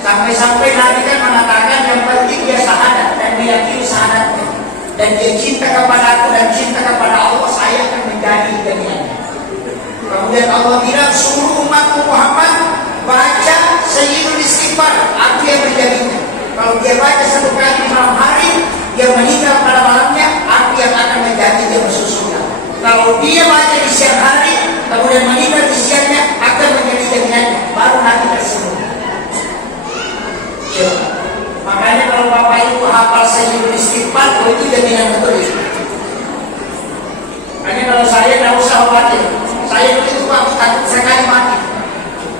Sampai-sampai Nabi kan mengatakan yang penting dia syahadat dan meyakini syahadatnya. Dan dia cinta kepada aku dan cinta kepada Allah, saya akan menjadi jaminannya. Kemudian Allah bilang suruh umatku Muhammad baca Sayyidul Istighfar, aku yang menjaminnya. Kalau dia baca satu kali malam hari, dia meninggal pada malamnya, aku yang akan menjadi dia masuk surga. Kalau dia baca di siang hari, kemudian meninggal di siangnya, akan menjadi jaminannya. Baru nanti tersebut. Ya. Makanya kalau Bapak Ibu hafal Sayyidul Istighfar, itu jaminan betul itu. Makanya kalau saya tidak usah khawatir. Saya begitu Pak, takut sekali mati.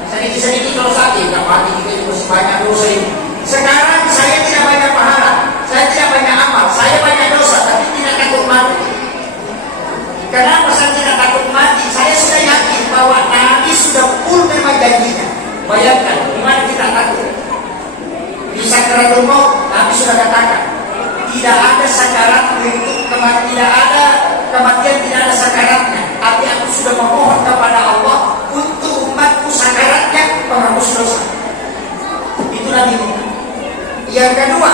Sedikit-sedikit kalau sakit, tidak mati juga masih banyak dosa ini. Sekarang saya tidak banyak pahala, saya tidak banyak amal, saya banyak dosa, tapi tidak takut mati. Kenapa saya tidak takut mati? Saya sudah yakin bahwa Nabi sudah full memang janjinya. Bayangkan, gimana kita takut? Di sakaratul maut, Nabi sudah katakan, tidak ada sakarat untuk kematian, tidak ada kematian, tidak ada sakaratnya. Tapi aku sudah memohon kepada Allah untuk umatku sakaratnya penghapus dosa. Itu Nabi minta. Yang kedua,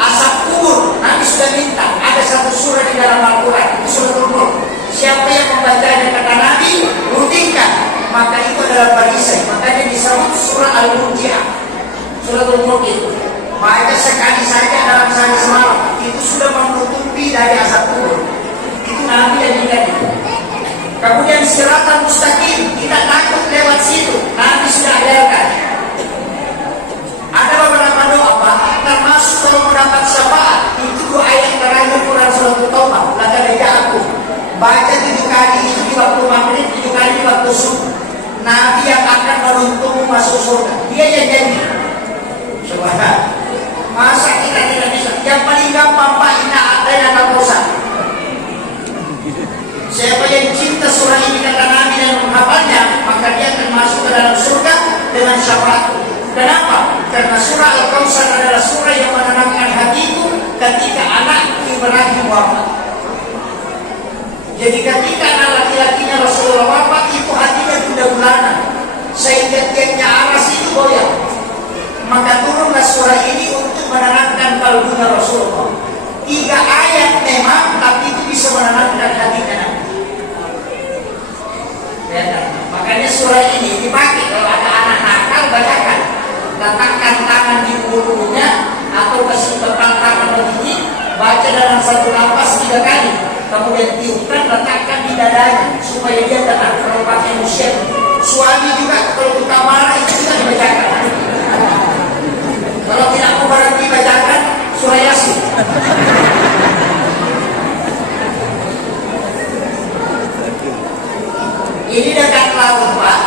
asap kubur. Nabi sudah minta. Ada satu surah di dalam Al-Quran, itu suratul Mulk. Siapa yang membacanya kata Nabi, rutinkan, maka itu adalah perisai. Makanya disebut surah Al-Murji'ah. Suratul Mulk itu baca sekali saja dalam sehari semalam, itu sudah menutupi dari asap kubur. Itu Nabi yang minta itu. Kemudian siratan mustaqim, kita takut lewat situ, Nabi sudah ajarkan. Ada beberapa doa Pak, termasuk kalau mendapat syafaat, itu doa yang terakhir Quran surat Taubah, laqad ja'akum. Baca 7 kali itu di waktu maghrib, 7 kali di waktu subuh. Nabi yang akan menuntutmu masuk surga, dia yang jadi. Subhanallah. Masa kita tidak bisa? Yang paling gampang Pak, inna a'tayna al-kautsar. Siapa yang cinta surah ini kata Nabi dan menghafalnya, maka dia akan masuk ke dalam surga dengan syafaat. Kenapa? Karena surah Al-Kautsar adalah surah yang menenangkan hatiku ketika anakku Ibrahim wafat. Jadi ketika anak laki-lakinya Rasulullah wafat, itu hatinya sudah bulanan, sehingga tiapnya aras itu goyah. Maka turunlah surah ini untuk menenangkan kalbunya Rasulullah. 3 ayat memang, tapi itu bisa menenangkan hatinya Nabi. Makanya surah ini dipakai kalau ada anak nakal, bacakan. Letakkan tangan di punggungnya atau kasih tepal tangan begini, baca dalam satu nafas 3 kali. Kemudian tiupkan, letakkan di dadanya supaya dia tenang. Kalau pakai musyrik, suami juga kalau kita marah itu juga dibacakan. Kalau tidak mau berhenti bacakan surah Yasin. Ini dekat laut Pak.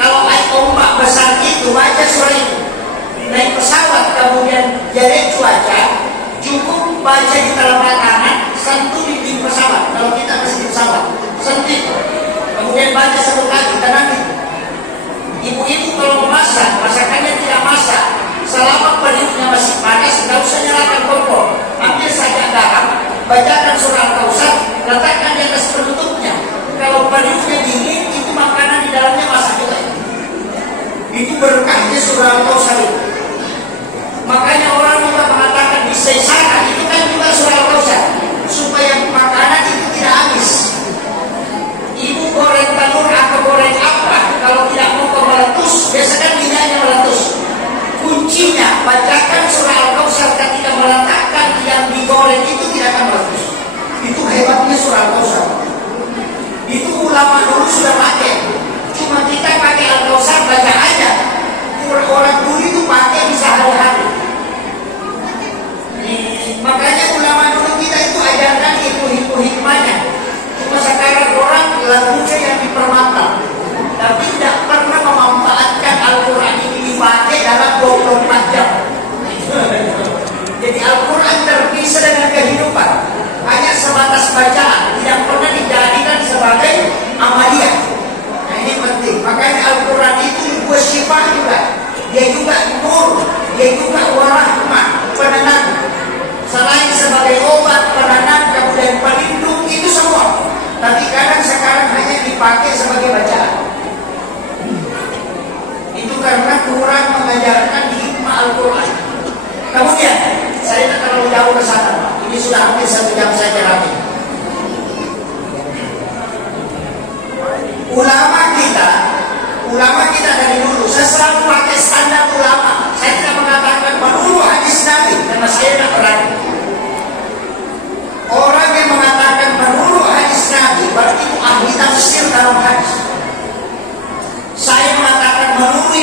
Kalau naik ombak besar itu baca surah itu. Naik pesawat kemudian jadi cuaca, cukup baca di telapak tangan, sentuh dinding pesawat. Kalau kita masih di pesawat, sentuh. Kemudian baca 1 kali, tenang itu. Ibu-ibu kalau memasak, masakannya tidak masak. Selama periuknya masih panas, tidak usah nyalakan kompor. Ambil saja garam, bacakan surah Al-Kautsar, letakkan di atas penutupnya. Kalau periuknya dingin, itu makanan di dalamnya masak juga. Itu berkahnya surah Al-Kautsar itu. Makanya orang juga mengatakan di Saisara itu kan juga surah Al-Kautsar, supaya makanan itu tidak habis. Ibu goreng telur atau goreng apa, kalau tidak mau meletus, biasakan minyaknya meletus. Kuncinya bacakan surah Al-Kautsar ketika meletakkan yang digoreng itu tidak akan meletus. Itu hebatnya surah Al-Kautsar. Itu ulama dulu sudah pakai. Cuma kita pakai Al-Kautsar baca aja. Orang dulu itu pakai bisa hari-hari. Makanya ulama dulu kita itu ajarkan ilmu hikmahnya. Cuma sekarang orang lagunya yang dipermata, tapi tidak pernah memanfaatkan Al-Quran ini dipakai dalam 20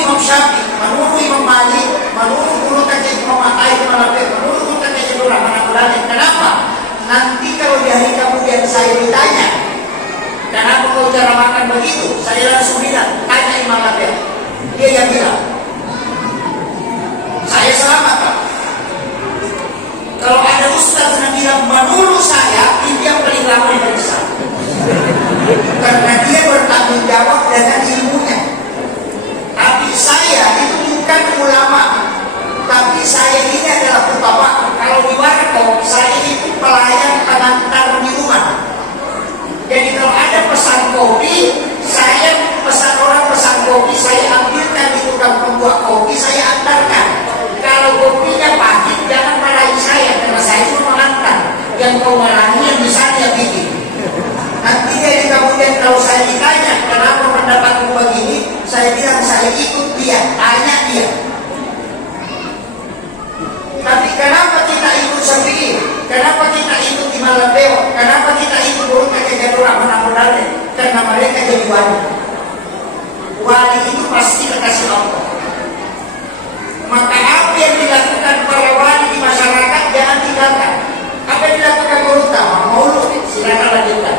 Imam Syafi'i, menurut Imam Malik, menurut guru kajian Imam Atai, menurut guru kajian ulama ulama. Kenapa? Nanti kalau di hari kemudian saya ditanya, kenapa kau cara makan begitu? Saya langsung bilang, tanya Imam Atai. Dia yang bilang, saya selamat Pak. Kalau ada ustaz yang bilang menurut saya, itu yang paling lama yang besar. Karena dia bertanggung jawab dengan ilmunya. Tapi saya itu bukan ulama, tapi saya ini adalah bapak. Kalau di warkop, saya itu pelayan pengantar minuman. Jadi kalau ada pesan kopi, saya pesan orang pesan kopi, saya ambilkan di tukang pembuat kopi, saya antarkan. Kalau kopinya pahit, jangan marahi saya, karena saya itu mengantar. Yang kau marahi yang bisa dia bikin. Nanti jadi kemudian kalau saya ditanya kenapa pendapatmu begini, saya bilang saya ikut dia, tanya dia. Tapi kenapa kita ikut sendiri? Kenapa kita ikut di Malabeo? Kenapa kita ikut burung kajian orang mana-mana? Karena mereka jadi wali. Wali itu pasti kekasih Allah. Maka apa yang dilakukan para wali di masyarakat jangan tinggalkan. Apa yang dilakukan guru utama? Maulud, silakan lanjutkan.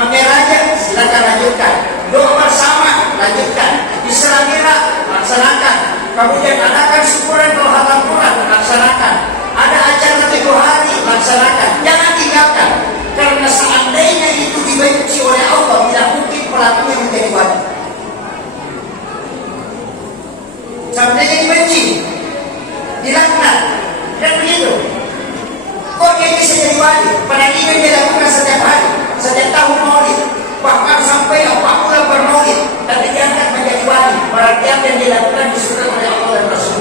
Raja, silakan lanjutkan. Doa bersama, lanjutkan. Isra Miraj, laksanakan. Kemudian adakan syukuran kalau hatam Quran, laksanakan. Ada acara 7 hari, laksanakan. Jangan tinggalkan. Karena seandainya itu dibenci oleh Allah, tidak mungkin pelakunya menjadi wali. Seandainya dibenci, dilaknat, dan begitu. Kok dia bisa jadi wali? Padahal ini dia lakukan setiap hari, setiap tahun maulid, bahkan sampai 4 bulan bermaulid, tapi diangkat menjadi wali. Berarti apa yang dilakukan disukai oleh Allah dan Rasul.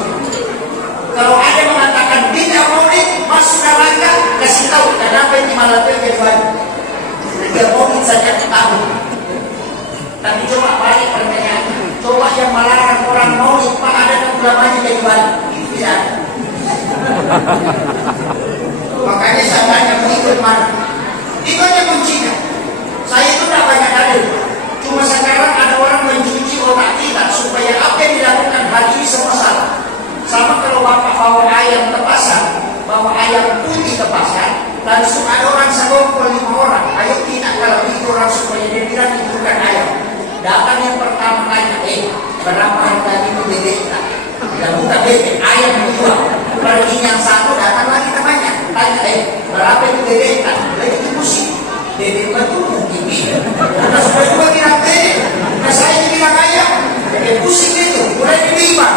Kalau ada mengatakan tidak maulid, masuk neraka, kasih tahu kenapa yang dimalapkan jadi wali. Dia maulid saja tahun. Tapi coba balik pertanyaan, coba yang melarang orang maulid, Pak, ada ulamanya jadi wali? Itu tidak ada. Makanya saya tanya mengikut mana? Itu hanya kuncinya. Saya itu tidak banyak dalil. Cuma sekarang ada orang mencuci otak kita supaya apa yang dilakukan hari ini semua salah. Sama kalau bapak bawa ayam ke pasar, bawa ayam putih ke pasar, langsung ada orang sekompol 5 orang. Ayo kita kalau itu orang supaya dia bilang itu bukan ayam. Datang yang pertama tanya, berapa harga itu bebek? Tidak bukan bebek, ayam dijual. Kalau ini yang satu datang lagi namanya, tanya, berapa itu bebek? Lagi itu pusing. Bebek betul mungkin bisa. Karena sudah juga bilang bebek. Nah saya bilang ayam. Bebek pusing itu, mulai dibima.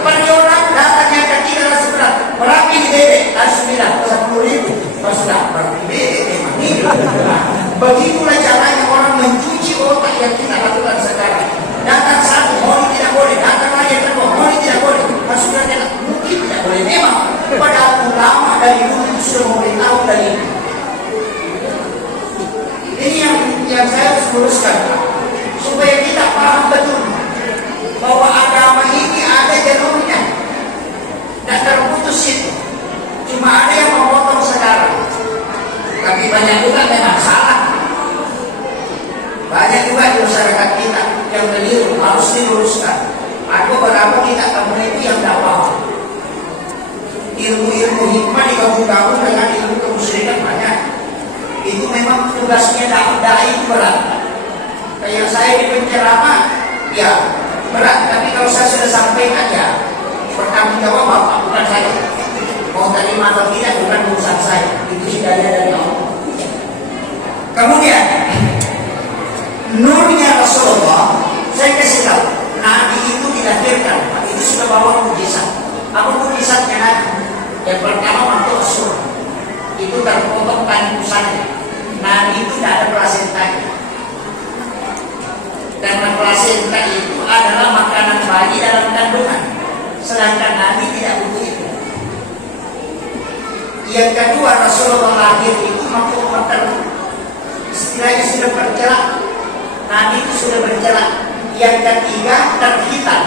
Pergi orang datang yang kecil langsung bilang, berapa ini bebek? Langsung bilang, 10.000. Pas sudah, berapa bebek memang ini. Begitulah caranya orang mencuci otak yang kita lakukan sekarang. Datang satu, mau tidak boleh. Datang lagi yang kedua, mau tidak boleh. Maksudnya mungkin tidak boleh memang. Padahal ulama dari dulu sudah memberitahu dari ini. Ini yang saya harus luruskan, supaya kita paham betul bahwa agama ini ada jalurnya, tidak terputus itu. Cuma ada yang memotong sekarang, tapi banyak juga memang salah. Banyak juga di masyarakat kita yang keliru, harus diluruskan. Ada beberapa kita temui itu yang tidak paham. Ilmu-ilmu hikmah digabung-gabung dengan ilmu kemusyrikan banyak. Itu memang tugasnya dai itu berat. Kayak saya di penceramah, ya berat. Tapi kalau saya sudah sampaikan ya, bertanggung jawab Bapak, bukan saya. Mau terima atau tidak bukan urusan saya. Itu sudah ada dari Allah. Kemudian nurnya Rasulullah, saya kasih tahu, Nabi itu dilahirkan, itu sudah bawa mujizat. Apa mujizatnya Nabi? Yang pertama mantu Rasul, itu terpotong tali pusatnya. Nabi itu tidak ada plasentanya, karena plasenta itu adalah makanan bayi dalam kandungan, sedangkan Nabi tidak butuh itu. Yang kedua, Rasulullah lahir itu mampu makan, istilahnya sudah berjelak. Nabi itu sudah berjelak. Yang ketiga, terhitan.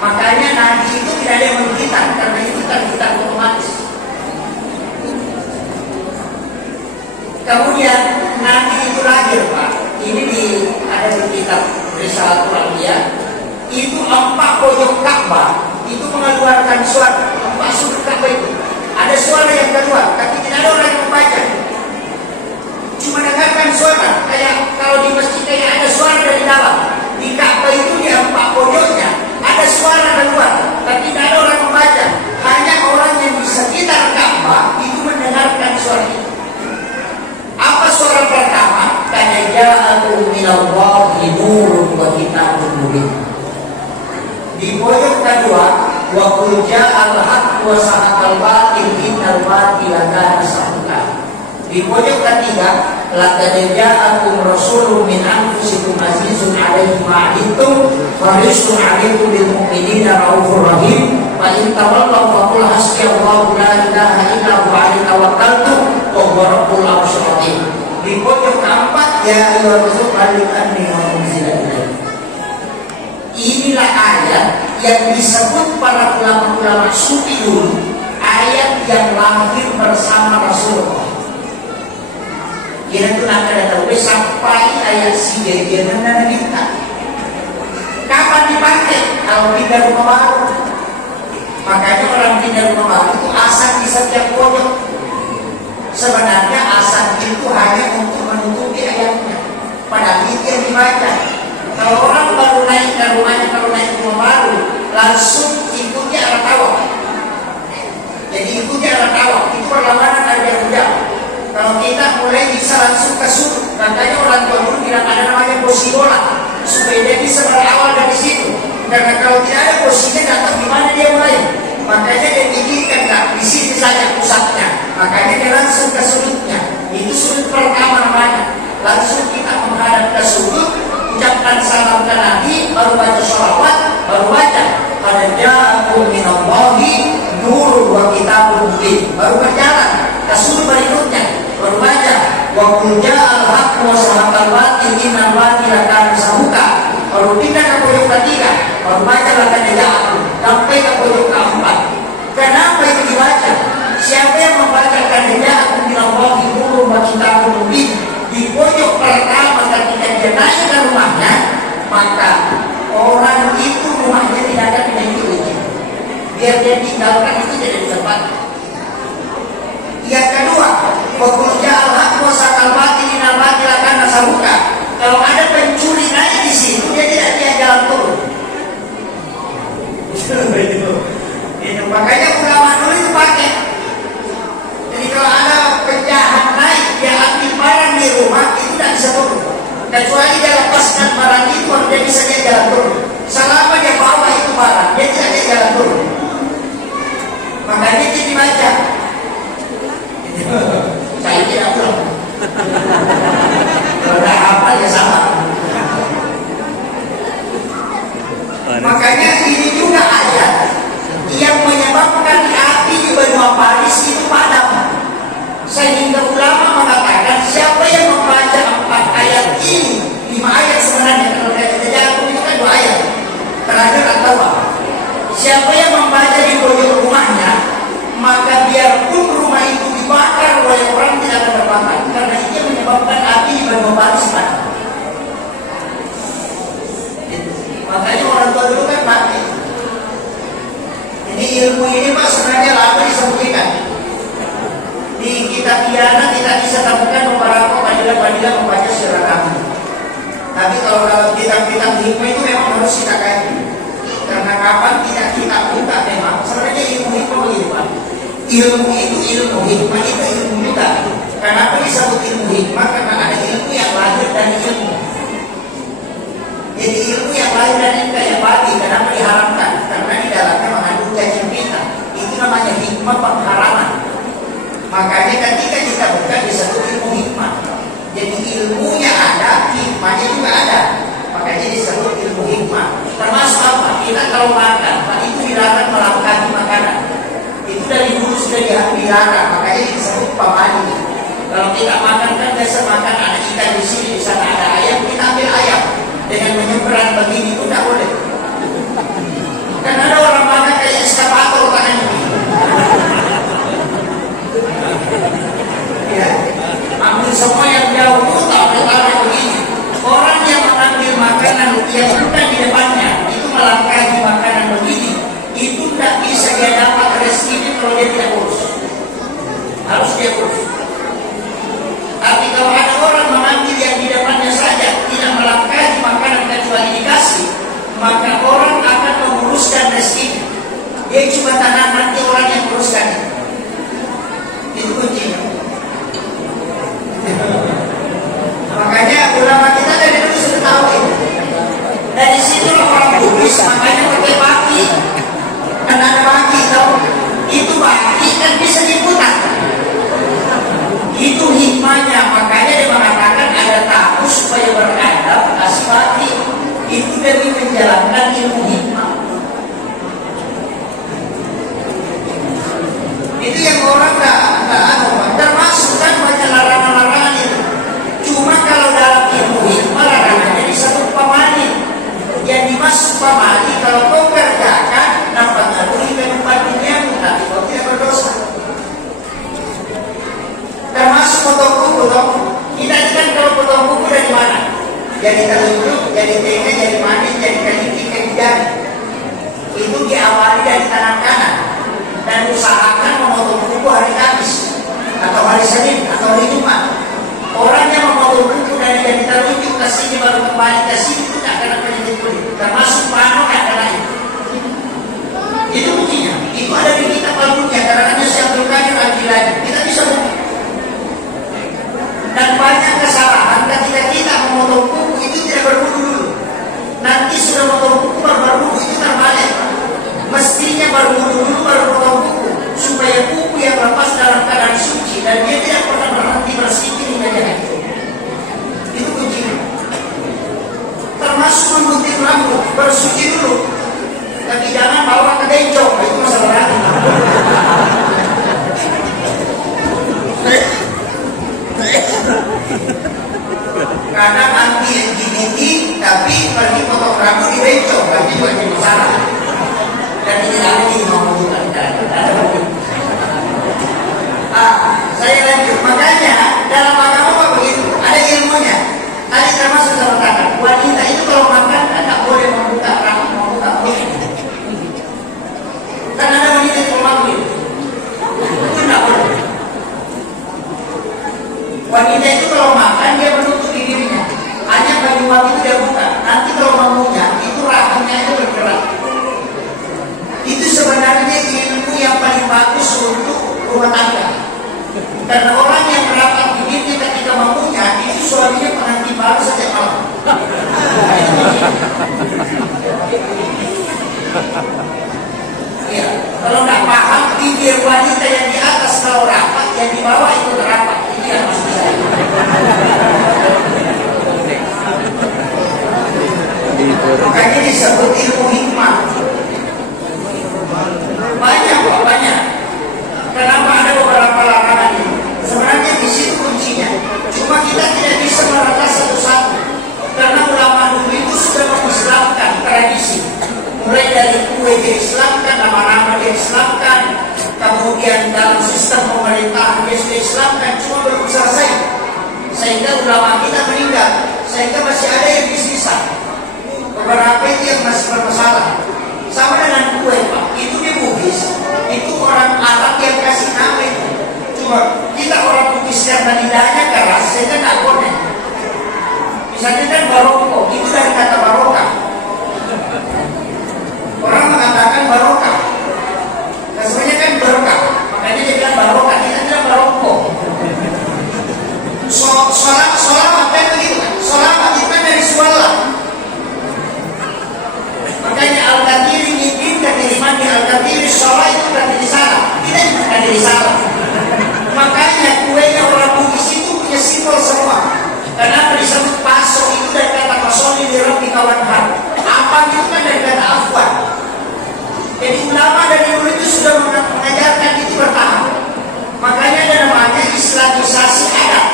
Makanya Nabi itu tidak ada yang menghitan, karena itu terhitan otomatis. Kemudian Nabi itu lahir, Pak. Ini ada di kitab Risalatul Anbiya. itu 4 pojok Ka'bah itu mengeluarkan suara. 4 sudut Ka'bah itu ada suara yang keluar, tapi tidak ada orang yang membaca. Cuma dengarkan suara, kayak kalau di masjid kayak ada suara dari dalam. Di Ka'bah itu di 4 pojoknya ada suara keluar, tapi tidak ada orang membaca. Hanya orang yang di sekitar Ka'bah itu mendengarkan suara itu. Apa suara pertama? Kana ja'akum minallahi nurun wa kitabun mubin. Di pojok kedua, wa qul ja'al haqq wa sahaqal batil innal batila kana zahuqa. Di pojok ketiga, laqad ja'akum rasulun min anfusikum azizun 'alaihi ma 'anittum harisun 'alaikum bil mu'minina raufur rahim. Fa in tawallaw faqul hasbiyallahu la ilaha illa huwa 'alaihi tawakkaltu wa huwa rabbul 'arsyil 'azim. Di pojok keempat, ya ayyuhar rasul balligh anni ma unzila ilaik. Inilah ayat yang disebut para ulama-ulama sufi dulu, ayat yang lahir bersama Rasulullah. Kira itu nak ada tahu sampai ayat si dia dan kita. Kapan dipakai? Kalau pindah rumah baru. Makanya orang pindah rumah baru itu azan di setiap pojok. Sebenarnya azan itu hanya untuk menutupi ayatnya. Padahal itu yang dibaca. Kalau orang baru naik ke rumahnya, kalau naik rumah baru, langsung ikutnya arah tawaf. Jadi ikutnya arah tawaf. Itu perlawanan ada yang jauh. Kalau kita mulai bisa langsung ke sudut, makanya orang tua dulu bilang ada namanya posisi bola, supaya dia bisa berawal dari situ. Karena kalau tidak ada posisinya, datang gimana dia mulai? Makanya dia pikirkan di sini saja pusatnya. Makanya dia langsung ke sudutnya. Itu sudut pertama namanya. Langsung kita menghadap ke sudut, ucapkan salam ke Nabi, baru baca sholawat, baru baca qad ja'akum minallahi nurun wa kitabun mubin. Baru berjalan ke sudut berikutnya. Baru baca wa qul ja'al haqq wa sahaqal batil innal batila kana zahuqa. Baru pindah ke pojok ketiga, baru baca laqad ja'akum sampai ke pojok keempat. Kenapa itu dibaca? Siapa yang membaca qad ja'akum minallahi nurun wa kitabun mubin di pojok pertama ketika dia naik ke rumahnya, maka orang itu rumahnya tidak akan dimiliki. Biar dia tinggalkan itu jadi tempat. Yang kedua, pekerja Allah wasakal batin inal batil akan nasabuka. Kalau ada pencuri naik di situ, dia tidak jalan turun. Itu makanya ulama dulu itu pakai. Jadi kalau ada penjahat naik, dia ambil barang di rumah, itu tidak bisa turun. Kecuali dia lepaskan barang itu, dia bisa jalan turun. Selama dia bawa itu barang, dia tidak jalan turun. Makanya dia dibaca. Saya tidak pulang. Kalau ada apa ya sama. Makanya ini juga ayat yang menyebabkan api di benua Paris itu padam. Sehingga ulama mengatakan siapa yang membaca 4 ayat ini, 5 ayat sebenarnya, kalau kita jatuh itu kan 2 ayat terakhir atau apa? Siapa yang membaca di pojok rumahnya, maka biarpun rumah itu dibakar oleh orang tidak akan terbakar, karena itu menyebabkan api di benua Paris padam. Makanya orang tua dulu kan pakai. Ini ilmu ini Pak sebenarnya lama disembunyikan. Di kitab Iyana kita bisa temukan beberapa padilah-padilah membaca sirah kami. Tapi kalau dalam kitab-kitab hikmah itu memang harus kita kaji. Karena kapan kita buka memang sebenarnya ilmu hikmah begitu Pak. Ilmu itu ilmu, hikmah itu ilmu juga. Kenapa disebut ilmu hikmah? Karena ada ilmu yang lahir dari ilmu. Jadi ilmu yang lahir dari ilmu kayak babi, kenapa diharamkan? Karena di dalamnya mengandung cacing pita. Itu namanya hikmah pengharaman. Makanya ketika kita buka disebut ilmu hikmah. Jadi ilmunya ada, hikmahnya juga ada. Makanya disebut ilmu hikmah. Termasuk apa? Kita kalau makan, Pak, itu dilarang melangkahi makanan. Itu dari dulu sudah dilarang. Makanya disebut pamani. Kalau kita makan kan biasa makan ada ikan di sini, di sana ada ayam, kita ambil ayam. Dengan menyeberang begini itu tidak boleh. Kan ada orang makan kayak eskavator tangannya. Ya, ambil semua yang jauh itu taruh begini. Orang yang mengambil makanan yang bukan di depannya itu malah Dia cuma tanam, nanti orang yang uruskan. Itu kuncinya. Makanya ulama kita dari dulu sudah tahu itu. Dari situ orang Bugis makanya pakai baki. Kan ada baki tahu. Itu baki kan bisa diputar. Itu hikmahnya. Makanya dia mengatakan ada tamu supaya beradab kasih baki. Itu demi menjalankan ilmu hikmah. Itu yang orang nggak termasuk kan banyak larangan-larangan itu. Cuma kalau dalam ilmu hikmah larangannya disebut pamali. Yang dimaksud pamali kalau kau kerjakan nampak ngaluri kehidupan duniamu, tapi kau tidak berdosa. Termasuk potong kuku dong. Kita kan kalau potong kuku dari mana? Jadi telunjuk, jadi telinga, jadi manis, jadi kelingking, jadi jari. Itu diawali dari tangan kanan. Dan usahakan memotong kuku hari Kamis atau hari Senin atau hari Jumat. Orang yang memotong kuku dari jari telunjuk ke sini baru kembali ke sini itu tidak kena penyakit kulit. Termasuk pano tidak kena itu. Itu buktinya. Itu ada di kitab Al-Bukti. Karena Syekh Abdul Qadir Al-Jilani. Kita bisa bukti. Dan banyak kesalahan ketika kita memotong kuku itu tidak berwudu dulu. Nanti sudah memotong kuku baru berwudu itu terbalik. Mestinya berwudu dulu baru potong kuku supaya kuku yang lepas dalam keadaan suci dan dia tidak pernah berhenti bersikir hingga dia hancur. Itu kuncinya. Termasuk menggunting rambut, bersuci dulu. Tapi jangan bawa ke bencong, itu masalah lagi. Kadang anti LGBT tapi pergi potong rambut di bencong, tapi juga jadi masalah. Dan ini lagi membutuhkan saya lanjut. Makanya dalam agama begitu ada ilmunya. Tadi termasuk saya katakan wanita itu kalau makan tidak boleh membuka rambut, membuka kulit. Kan ada wanita yang makan itu tidak boleh. Wanita itu kalau makan dia menutup dirinya. Hanya baju wanita itu dia buka. Nanti kalau mengunyah itu rahangnya itu bergerak. Itu sebenarnya ilmu yang paling bagus untuk rumah tangga. Karena orang yang merapat bibirnya ketika mengunyah itu suaminya pengantin baru sejak malam. Ya, kalau tidak paham bibir wanita yang di atas kalau rapat, yang di bawah itu terapat. Ini yang maksud saya. Makanya disebut ilmu hikmah. Banyak kok, banyak. Kenapa ada beberapa larangan ini? Sebenarnya di situ kuncinya. Cuma kita tidak bisa merata satu-satu. Karena ulama dulu itu sudah mengislamkan tradisi. Mulai dari kue diislamkan, nama-nama diislamkan, kemudian dalam sistem pemerintahan diislamkan, cuma belum selesai. Sehingga ulama kita meninggal. Sehingga masih ada yang disisa. Beberapa itu yang masih bermasalah. Sama dengan kue, Pak. Itu di Bugis. Itu orang Arab yang kasih nama itu. Cuma kita orang Bugis karena lidahnya keras, sehingga tidak boleh. Misalnya kan baroko, itu dari kata barokah. Orang mengatakan barokah. Nah, sebenarnya kan barokah. Makanya dia bilang barokah, kita bilang baroko. Sholawat kan begitu kan? Sholawat itu kan dari suara. Makanya Al-Qadiri ngidin dan dirimani Al-Qadiri sholat itu kan dari salah. Kita juga kan dari salah. Makanya kuenya orang Bugis itu punya simbol semua. Kenapa disebut paso itu dari kata pasoni di Rabi kawan hal. Apa itu kan dari kata afwan. Jadi ulama dari dulu itu sudah mengajarkan itu bertahap. Makanya ada namanya Islamisasi adat.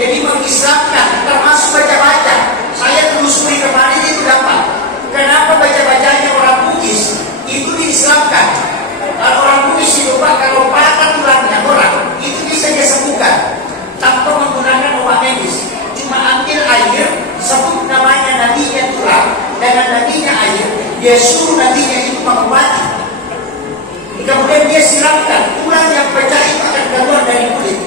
Jadi mengislamkan termasuk baca-baca. Saya telusuri kemarin itu dapat. Kenapa baca-bacanya orang Bugis itu diislamkan? Kalau orang Bugis itu Pak, kalau patah tulangnya orang itu bisa dia sembuhkan tanpa menggunakan obat medis. Cuma ambil air, sebut namanya nadinya tulang, dengan nadinya air, dia suruh nadinya itu mengobati. Kemudian dia siramkan tulang yang pecah itu akan keluar dari kulit.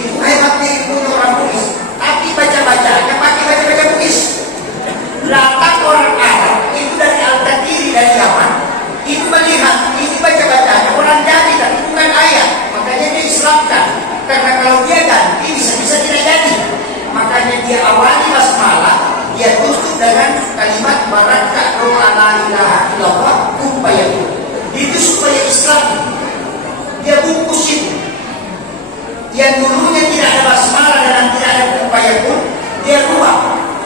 Itu hebatnya ilmu orang Bugis. Tapi baca-bacanya pakai baca-baca Bugis. Datang orang Arab itu dari Al-Qadiri dari Yaman itu melihat yang dulunya tidak ada basmalah dan tidak ada kun fayakun, dia rubah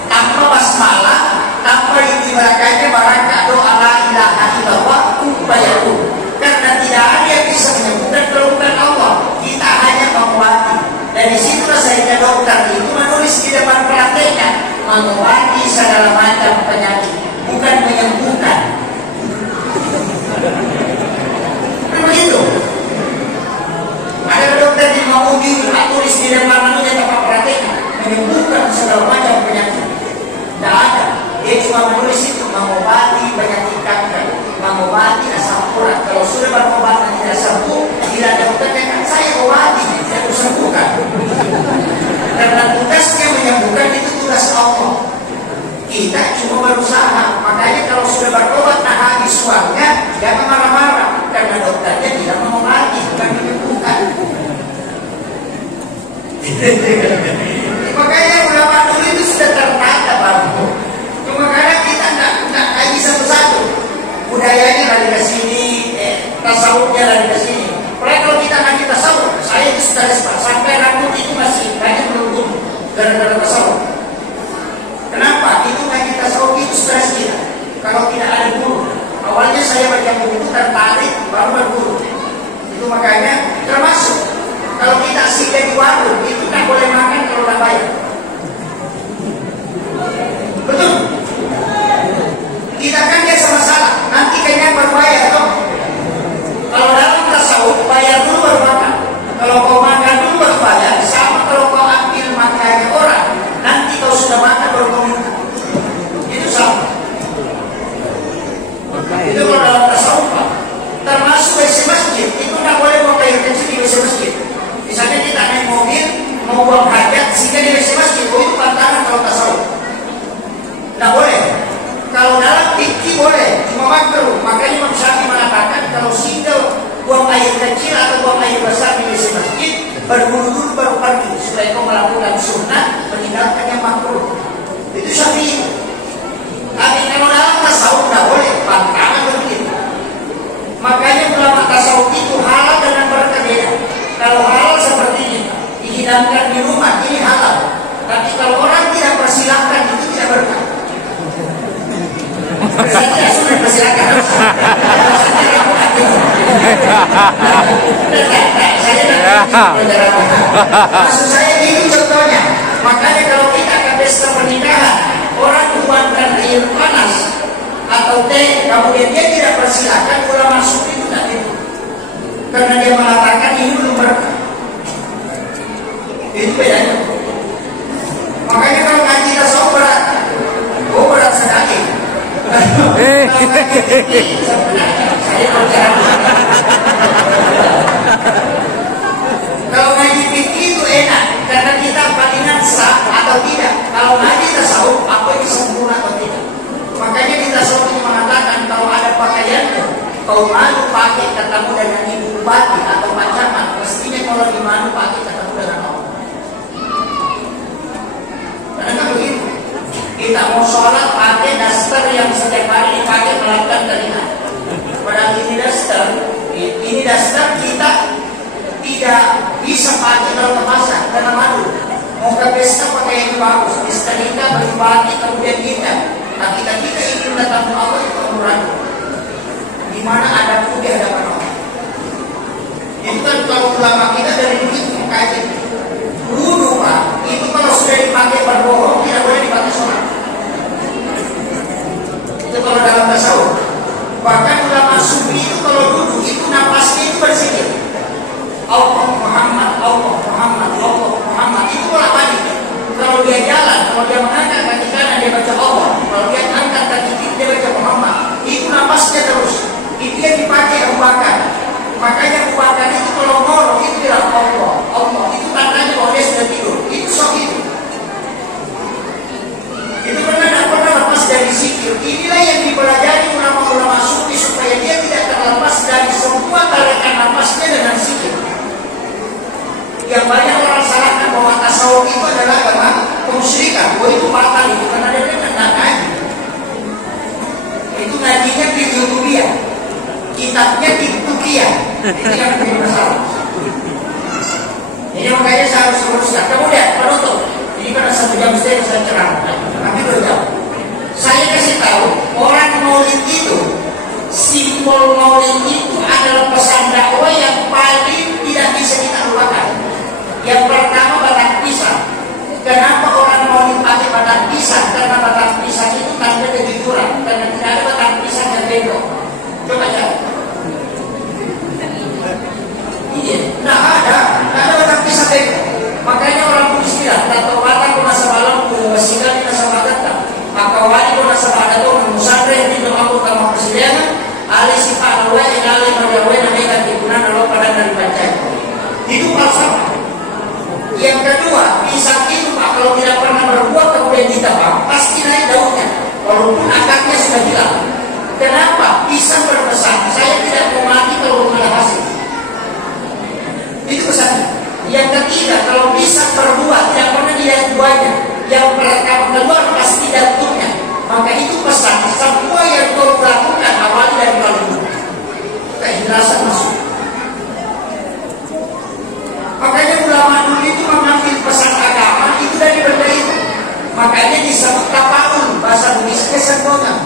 tanpa basmalah, tanpa ibaratnya baraka doa la ilaha illallah kun fayakun. Karena tidak ada yang bisa menyembuhkan kalau bukan Allah. Kita hanya mengobati. Dan disitulah saya dokter itu menulis di depan prakteknya, mengobati segala macam penyakit, bukan menyembuhkan. Begitu. Ada dokter yang mau tulis di depan manusia tempat prakteknya, menyembuhkan segala macam penyakit. Tidak ada. Dia cuma menulis itu mengobati penyakit kanker, mengobati asam urat. Kalau sudah berobat dan tidak sembuh, tidak ada dokternya kan saya obati, tidak sembuhkan. Karena tugasnya menyembuhkan itu tugas Allah. Kita cuma berusaha. Makanya kalau sudah berobat nah habis uangnya, jangan marah-marah. Karena dokternya tidak mengobati, bukan menyembuhkan. Makanya ulama dulu itu sudah tertata baru. Cuma karena kita nggak kaji satu-satu. Budayanya lari ke sini, tasawufnya lari ke sini. Padahal kalau kita ngaji tasawuf, saya itu sudah sampai rambut itu masih banyak belum gara-gara tasawuf. Kenapa? Itu ngaji tasawuf itu stres kita. Kalau tidak ada guru, awalnya saya baca buku itu tertarik, baru berguru. Itu makanya termasuk kalau kita singgah di warung itu tak boleh makan kalau tak bayar. Betul? Kita kan biasa masalah, nanti kayaknya berbayar toh. Kalau dalam tasawuf bayar dulu baru makan. Kalau kau makan dulu baru bayar, sama kalau kau ambil makannya orang, nanti kau sudah makan baru kau minta. Itu sama. Itu kalau dalam tasawuf Pak. Termasuk WC masjid, itu tak boleh mau bayar kecil di WC masjid. Misalnya kita naik mobil mau buang hajat, sehingga di WC masjid, oh itu pantangan kalau tasawuf. Tidak boleh. Kalau dalam fikih boleh, cuma makruh. Makanya Imam Syafi'i mengatakan kalau single buang air kecil atau buang air besar di WC masjid, berwudu dulu baru pergi supaya kau melakukan sunnah, meninggalkan yang makruh. Itu Syafi'i. Tapi kalau dalam tasawuf tidak boleh, pantangan begitu. Makanya ulama tasawuf itu halal dengan berbeda. Kalau halal seperti ini, dihidangkan di rumah, ini halal. Tapi kalau orang tidak persilahkan, itu tidak berkah. Saya tidak sudah persilahkan. Maksud saya ini contohnya. Makanya kalau kita akan pesta pernikahan, orang tuangkan air panas atau teh, kemudian dia tidak persilahkan, ulama masuk itu tidak itu. Karena dia mengatakan ini belum berkah. Itu bedanya. Makanya kalau ngaji tasawuf berat, berat sekali. Kalau ngaji fikih itu enak karena kita palingan sah atau tidak. Kalau ngaji tasawuf apa itu sempurna atau tidak. Makanya di tasawuf itu mengatakan kalau ada pakaian kau malu pakai ketemu dengan ibu bupati atau pacaman, mestinya kalau di malu pakai ketemu dengan Allah. Karena begitu. Kita mau sholat pakai daster yang setiap hari dipakai melakukan terlihat. Padahal ini daster kita tidak bisa pakai kalau ke pasar karena malu. Mau ke pesta pakai yang bagus, pesta kita bagi kemudian kita. Nah kita ingin datang ke Allah itu ragu. Di mana ada pun di hadapan Allah. Itu kan kalau ulama kita dari begitu mengkaji. Wudu Pak, itu kalau sudah dipakai berbohong tidak boleh dipakai sholat. Itu kalau dalam tasawuf. Bahkan ulama sufi itu kalau duduk itu napasnya itu berzikir. Allah Muhammad, Allah Muhammad, Allah Muhammad. Itu bolak-balik. Kalau dia jalan, kalau dia mengangkat kaki kanan dia baca Allah. Kalau dia angkat kaki kiri dia baca Muhammad. Itu napasnya terus. Itu yang dipakai Abu Bakar. Makanya Abu Bakar itu kalau ngorok itu bilang Allah, Allah. Itu tandanya bahwa dia sudah tidur. Itu jam setengah saya ceramah. Tapi udah jauh. Saya kasih tahu orang maulid itu, simbol maulid itu adalah pesan dakwah yang paling tidak bisa kita lupakan. Yang pertama batang pisang. Kenapa orang maulid pakai batang pisang? Karena batang pisang itu tanda kejujuran. Karena tidak ada batang pisang yang bengkok. Coba cari. Iya, nggak ada batang pisang bengkok. Makanya orang Bugis bilang, "Tato batang ko nasa malam, wasikan di nasa maganda. Makawali ko nasa maganda, musandre dito ako kama presiden, alis si Pak Alwe, inali Mariawe na may katipunan na lo pada dari pancai." Itu falsafah. Yang kedua, pisang itu Pak kalau tidak pernah berbuah kemudian ditebang, pasti naik daunnya, walaupun akarnya sudah hilang. Kenapa? Pisang berpesan, saya tidak mau mati kalau belum ada hasil. Itu pesannya. Yang ketiga, kalau pisang berbuah tidak pernah dilihat buahnya, yang kedua pasti daunnya. Maka itu pesan, semua yang kau lakukan awali dari paling keikhlasan masuk. Makanya ulama dulu itu mengambil pesan agama itu dari benda itu. Makanya disebut tapaul, bahasa Bugisnya sempurna.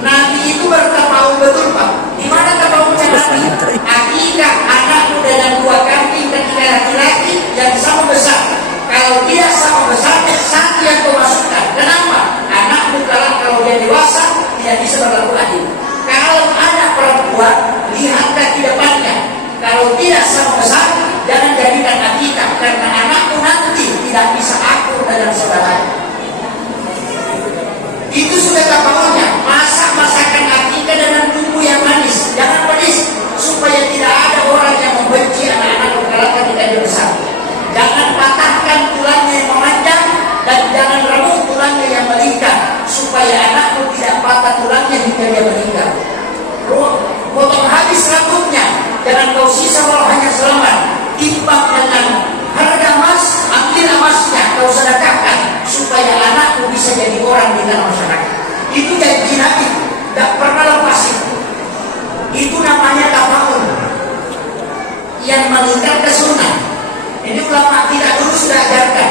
Nabi itu bertapaul betul Pak. Di mana tapaulnya Nabi? Akikah anakmu dengan dua kambing ketika laki-laki yang sama besar. Kalau dia sama besar, satu yang kau masukkan. Kenapa? Anakmu kalau dia dewasa tidak bisa berlaku adil. Kalau anak perempuan, lihat kaki depannya. Kalau tidak sama besar, jangan jadikan akikah karena anakmu nanti tidak bisa akur dengan saudaranya. Itu sudah tapaulnya. Masakan akikah dengan bumbu yang manis, jangan pedas, supaya tidak ada orang yang membenci anak-anak ketika dia besar. Jangan patahkan tulangnya yang memanjang dan jangan remuk tulangnya yang melingkar, supaya anakmu tidak patah tulangnya hingga dia melingkar. Potong habis rambutnya, jangan kau sisa walau hanya selamat. Timbang dengan harga emas, ambil emasnya, kau sedekahkan supaya anakmu bisa jadi orang di dalam masyarakat. Itu janji Nabi, tidak pernah lepas itu. Itu namanya tafaul yang meningkat ke sunnah. Ini ulama tidak dulu sudah ajarkan,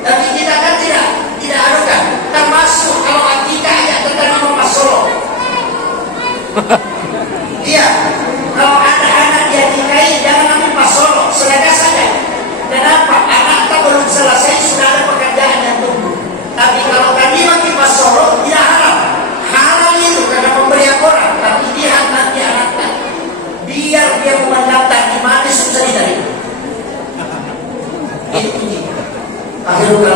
tapi kita kan tidak adukan. Termasuk kalau akikah ajak tentang nama Pak Solo. Iya, kalau ada anak dia nikahi jangan ambil Pak Solo, selesai saja. Kenapa? Anak tak belum selesai sudah ada pekerjaan yang tunggu. Tapi kalau tadi mati Pak Solo tidak halal. Halal itu karena pemberian orang, tapi lihat nanti anaknya. Biar dia memandangkan di mana susah diterima. Itu kunci. Akhirnya